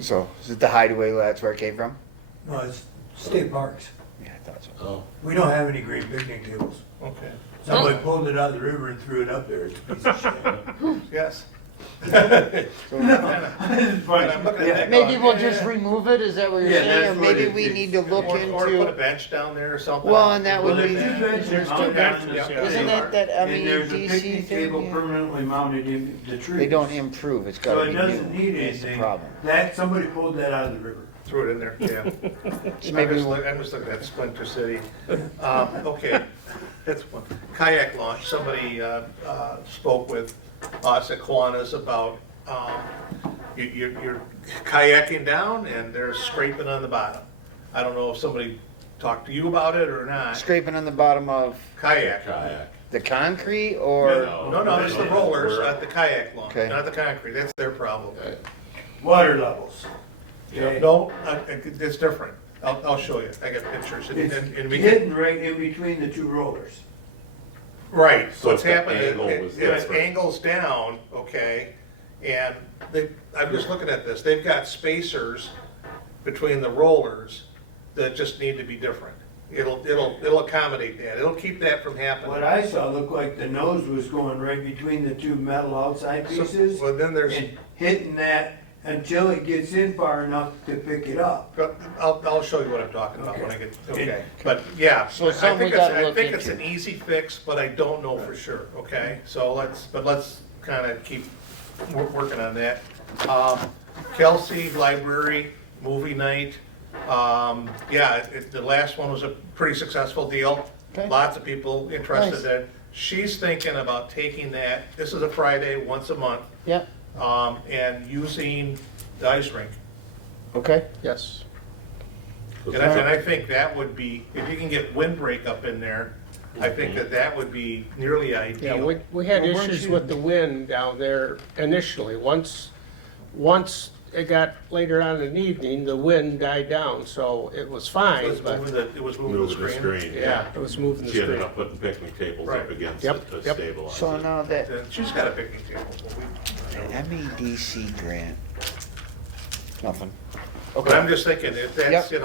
so, is it the hideaway, that's where it came from? No, it's state parks. Yeah, I thought so. Oh. We don't have any great picnic tables. Okay. Somebody pulled it out of the river and threw it up there. It's a piece of shit. Yes. It's funny. I'm looking at Yeah. that Maybe going, we'll just remove it, is that what you're Yeah, saying? Or that's what maybe it we is. need to look or put a into, bench down there or something. well, and that Well, would there's be, two benches There's two mounted benches, on the yeah. isn't park, that and there's a MEDC picnic thing? table Yeah. permanently mounted in the trees. They don't improve, it's So gotta it be doesn't new. need That's the anything. problem. That, somebody pulled that out of the river. Threw it in there, yeah. So maybe we'll- I'm just looking at Splinter City. Okay, that's one. Kayak Launch, somebody spoke with us at Kiwanis about, you're kayaking down and they're scraping on the bottom. I don't know if somebody talked to you about it or not. Scraping on the bottom of Kayak. Kayak. the concrete or? No, it's the rollers at the kayak launch, Okay. not the concrete, that's their problem. Water levels. Okay? No, it's different. I'll show you, I got pictures. It's And we can, hidden right in between the two rollers. right, So what's the happening, angle it was it different. angles down, okay? And I'm just looking at this, they've got spacers between the rollers that just need to be different. It'll accommodate that, it'll keep that from happening. What I saw looked like the nose was going right between the two metal outside pieces Well, then there's, and hitting that until it gets in far enough to pick it up. I'll show you what I'm talking about when I get, okay? Okay. But, yeah, So it's something we gotta look I think it's into. an easy fix, but I don't know for sure, okay? So let's kind of keep working on that. Kelsey Library, movie night, the last one was a pretty successful deal. Okay. Lots of people interested Nice. in it. She's thinking about taking that, this is a Friday, once a month, Yep, and using the ice rink. okay. Yes. And I think that would be, if you can get windbreak up in there, I think that would be nearly Yeah, ideal. we had Well, weren't issues you- with the wind down there initially. Once it got later on in the evening, the wind died down, so it was It fine, was but, moving the Move the screen. yeah, it was moving the She ended screen. up putting picnic tables Right. up against Yep, it to yep. stabilize So it. now that And she's got a picnic table. MEDC grant, nothing. But I'm just thinking, if that's, Yep.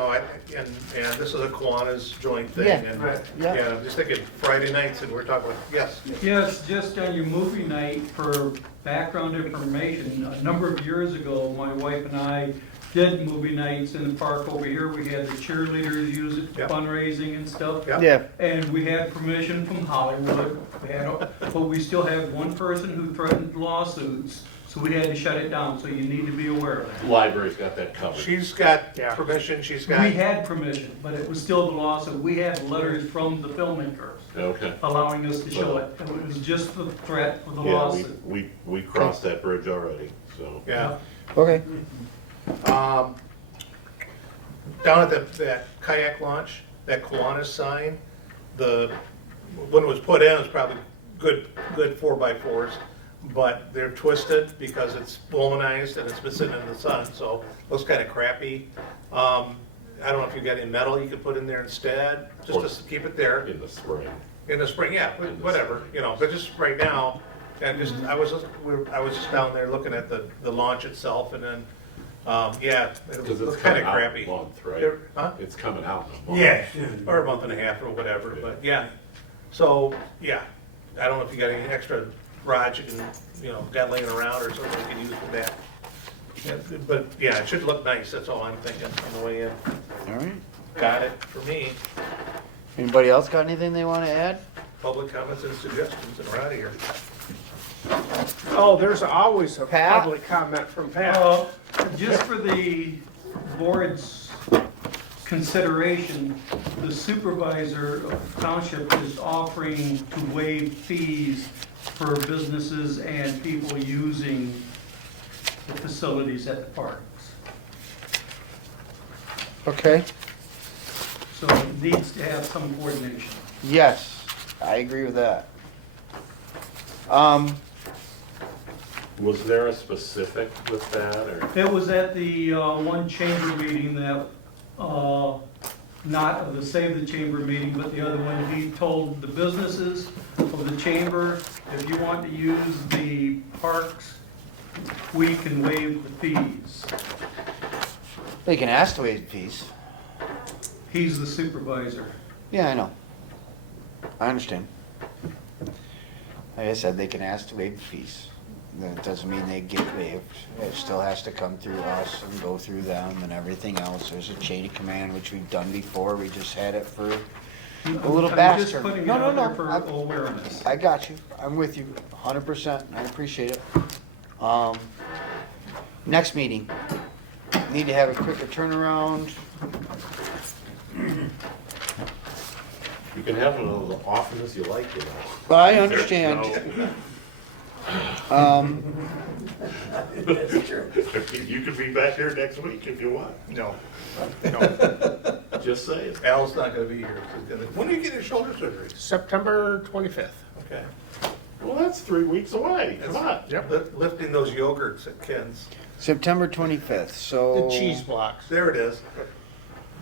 and this is a Kiwanis joint thing, Yeah. and, Right. Yeah. yeah, I'm just thinking Friday nights, and we're talking, yes, Yes, just on your movie night, for background information, a number of years ago, my wife and I did movie nights in the park over here. We had the cheerleaders use it for Yeah. fundraising and stuff. Yeah. Yeah, And we had permission from Hollywood, but we still had one person who threatened lawsuits, so we had to shut it down, so you need to be aware of that. Library Lori's got that covered. She's got Yeah. permission, she's We got, had permission, but it was still the lawsuit. We had letters from the filmmakers Okay. allowing us to show it. It was just the threat of the Yeah, lawsuit. we crossed that bridge already, so. yeah. Okay. Down at that kayak launch, that Kiwanis sign, when it was put in, it was probably good 4x4s, but they're twisted because it's womanized and it's been sitting in the sun, so it looks kind of crappy. I don't know if you got any metal you could put in there instead, just to keep it there. In the spring. In the spring, yeah, whatever, but just right now, and just, I was just down there looking at the launch itself, and then, yeah, it Because it's looks kind coming of out crappy. in a month, right? Huh? It's coming out in a month. Yes. Or a month and a half or whatever, but yeah. So, yeah, I don't know if you got any extra rods you can, got laying around or something you can use for that. Yeah, but, yeah, it should look nice, that's all I'm thinking on the way in. All right. Got it for me. Anybody else got anything they want to add? Public comments and suggestions, and we're out of here. Oh, there's always a Pat? public comment from Pat. Just for the board's consideration, the supervisor of Township is offering to waive fees for businesses and people using the facilities at the parks. Okay. So it needs to have some coordination. Yes, I agree with that. Was there a specific with that, or? It was at the one chamber meeting that, not the Save the Chamber meeting, but the other one, he told the businesses of the chamber, if you want to use the parks, we can waive the fees. They can ask to waive fees. He's the supervisor. Yeah, I know. I understand. Like I said, they can ask to waive fees. That doesn't mean they get waived. It still has to come through us and go through them and everything else. There's a chain of command, which we've done before. We just had it for a little I'm bastard. just putting it No, out no, there no. for awareness. I got you. I'm with you 100%. I appreciate it. Next meeting. Need to have a quicker turnaround. You can have it as often as you like, But I understand. You could be back here next week if you want. No. Just saying. Al's not gonna be here. When do you get your shoulder surgery? September 25th. Okay. Well, that's 3 weeks away. Come on. Lifting those yogurts at Ken's. September 25th, so. The cheese blocks. There it is.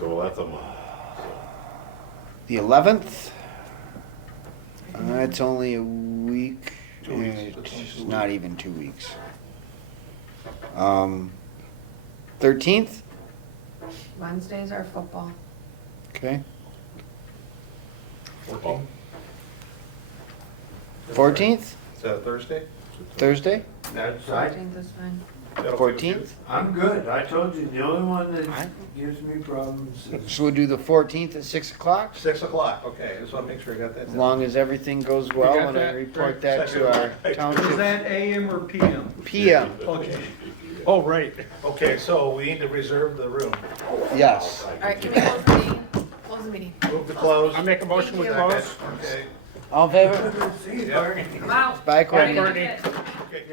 Well, that's a month. The 11th? It's only a week. 2 weeks. It's not even 2 weeks. 13th? Wednesdays are football. Okay. 14th? 14th? Is that a Thursday? Thursday? That's, 14th is fine. That'll fit with you? 14th? I'm good. I told you, the only one that gives me problems is. So we'll do the 14th at 6 o'clock? 6 o'clock, okay, just wanna make sure I got that As down. long as everything goes well got and I that? report Great. that to our Is township that AM or PM? PM. Okay. Oh, right. Okay, so we need to reserve the room. Yes. All right, can we close the meeting? Close the meeting. Move to close. I make a motion with Thank you. close. Okay. All in favor? See you, Barney. I'm out. Bye, Bye, Courtney. Courtney. Okay.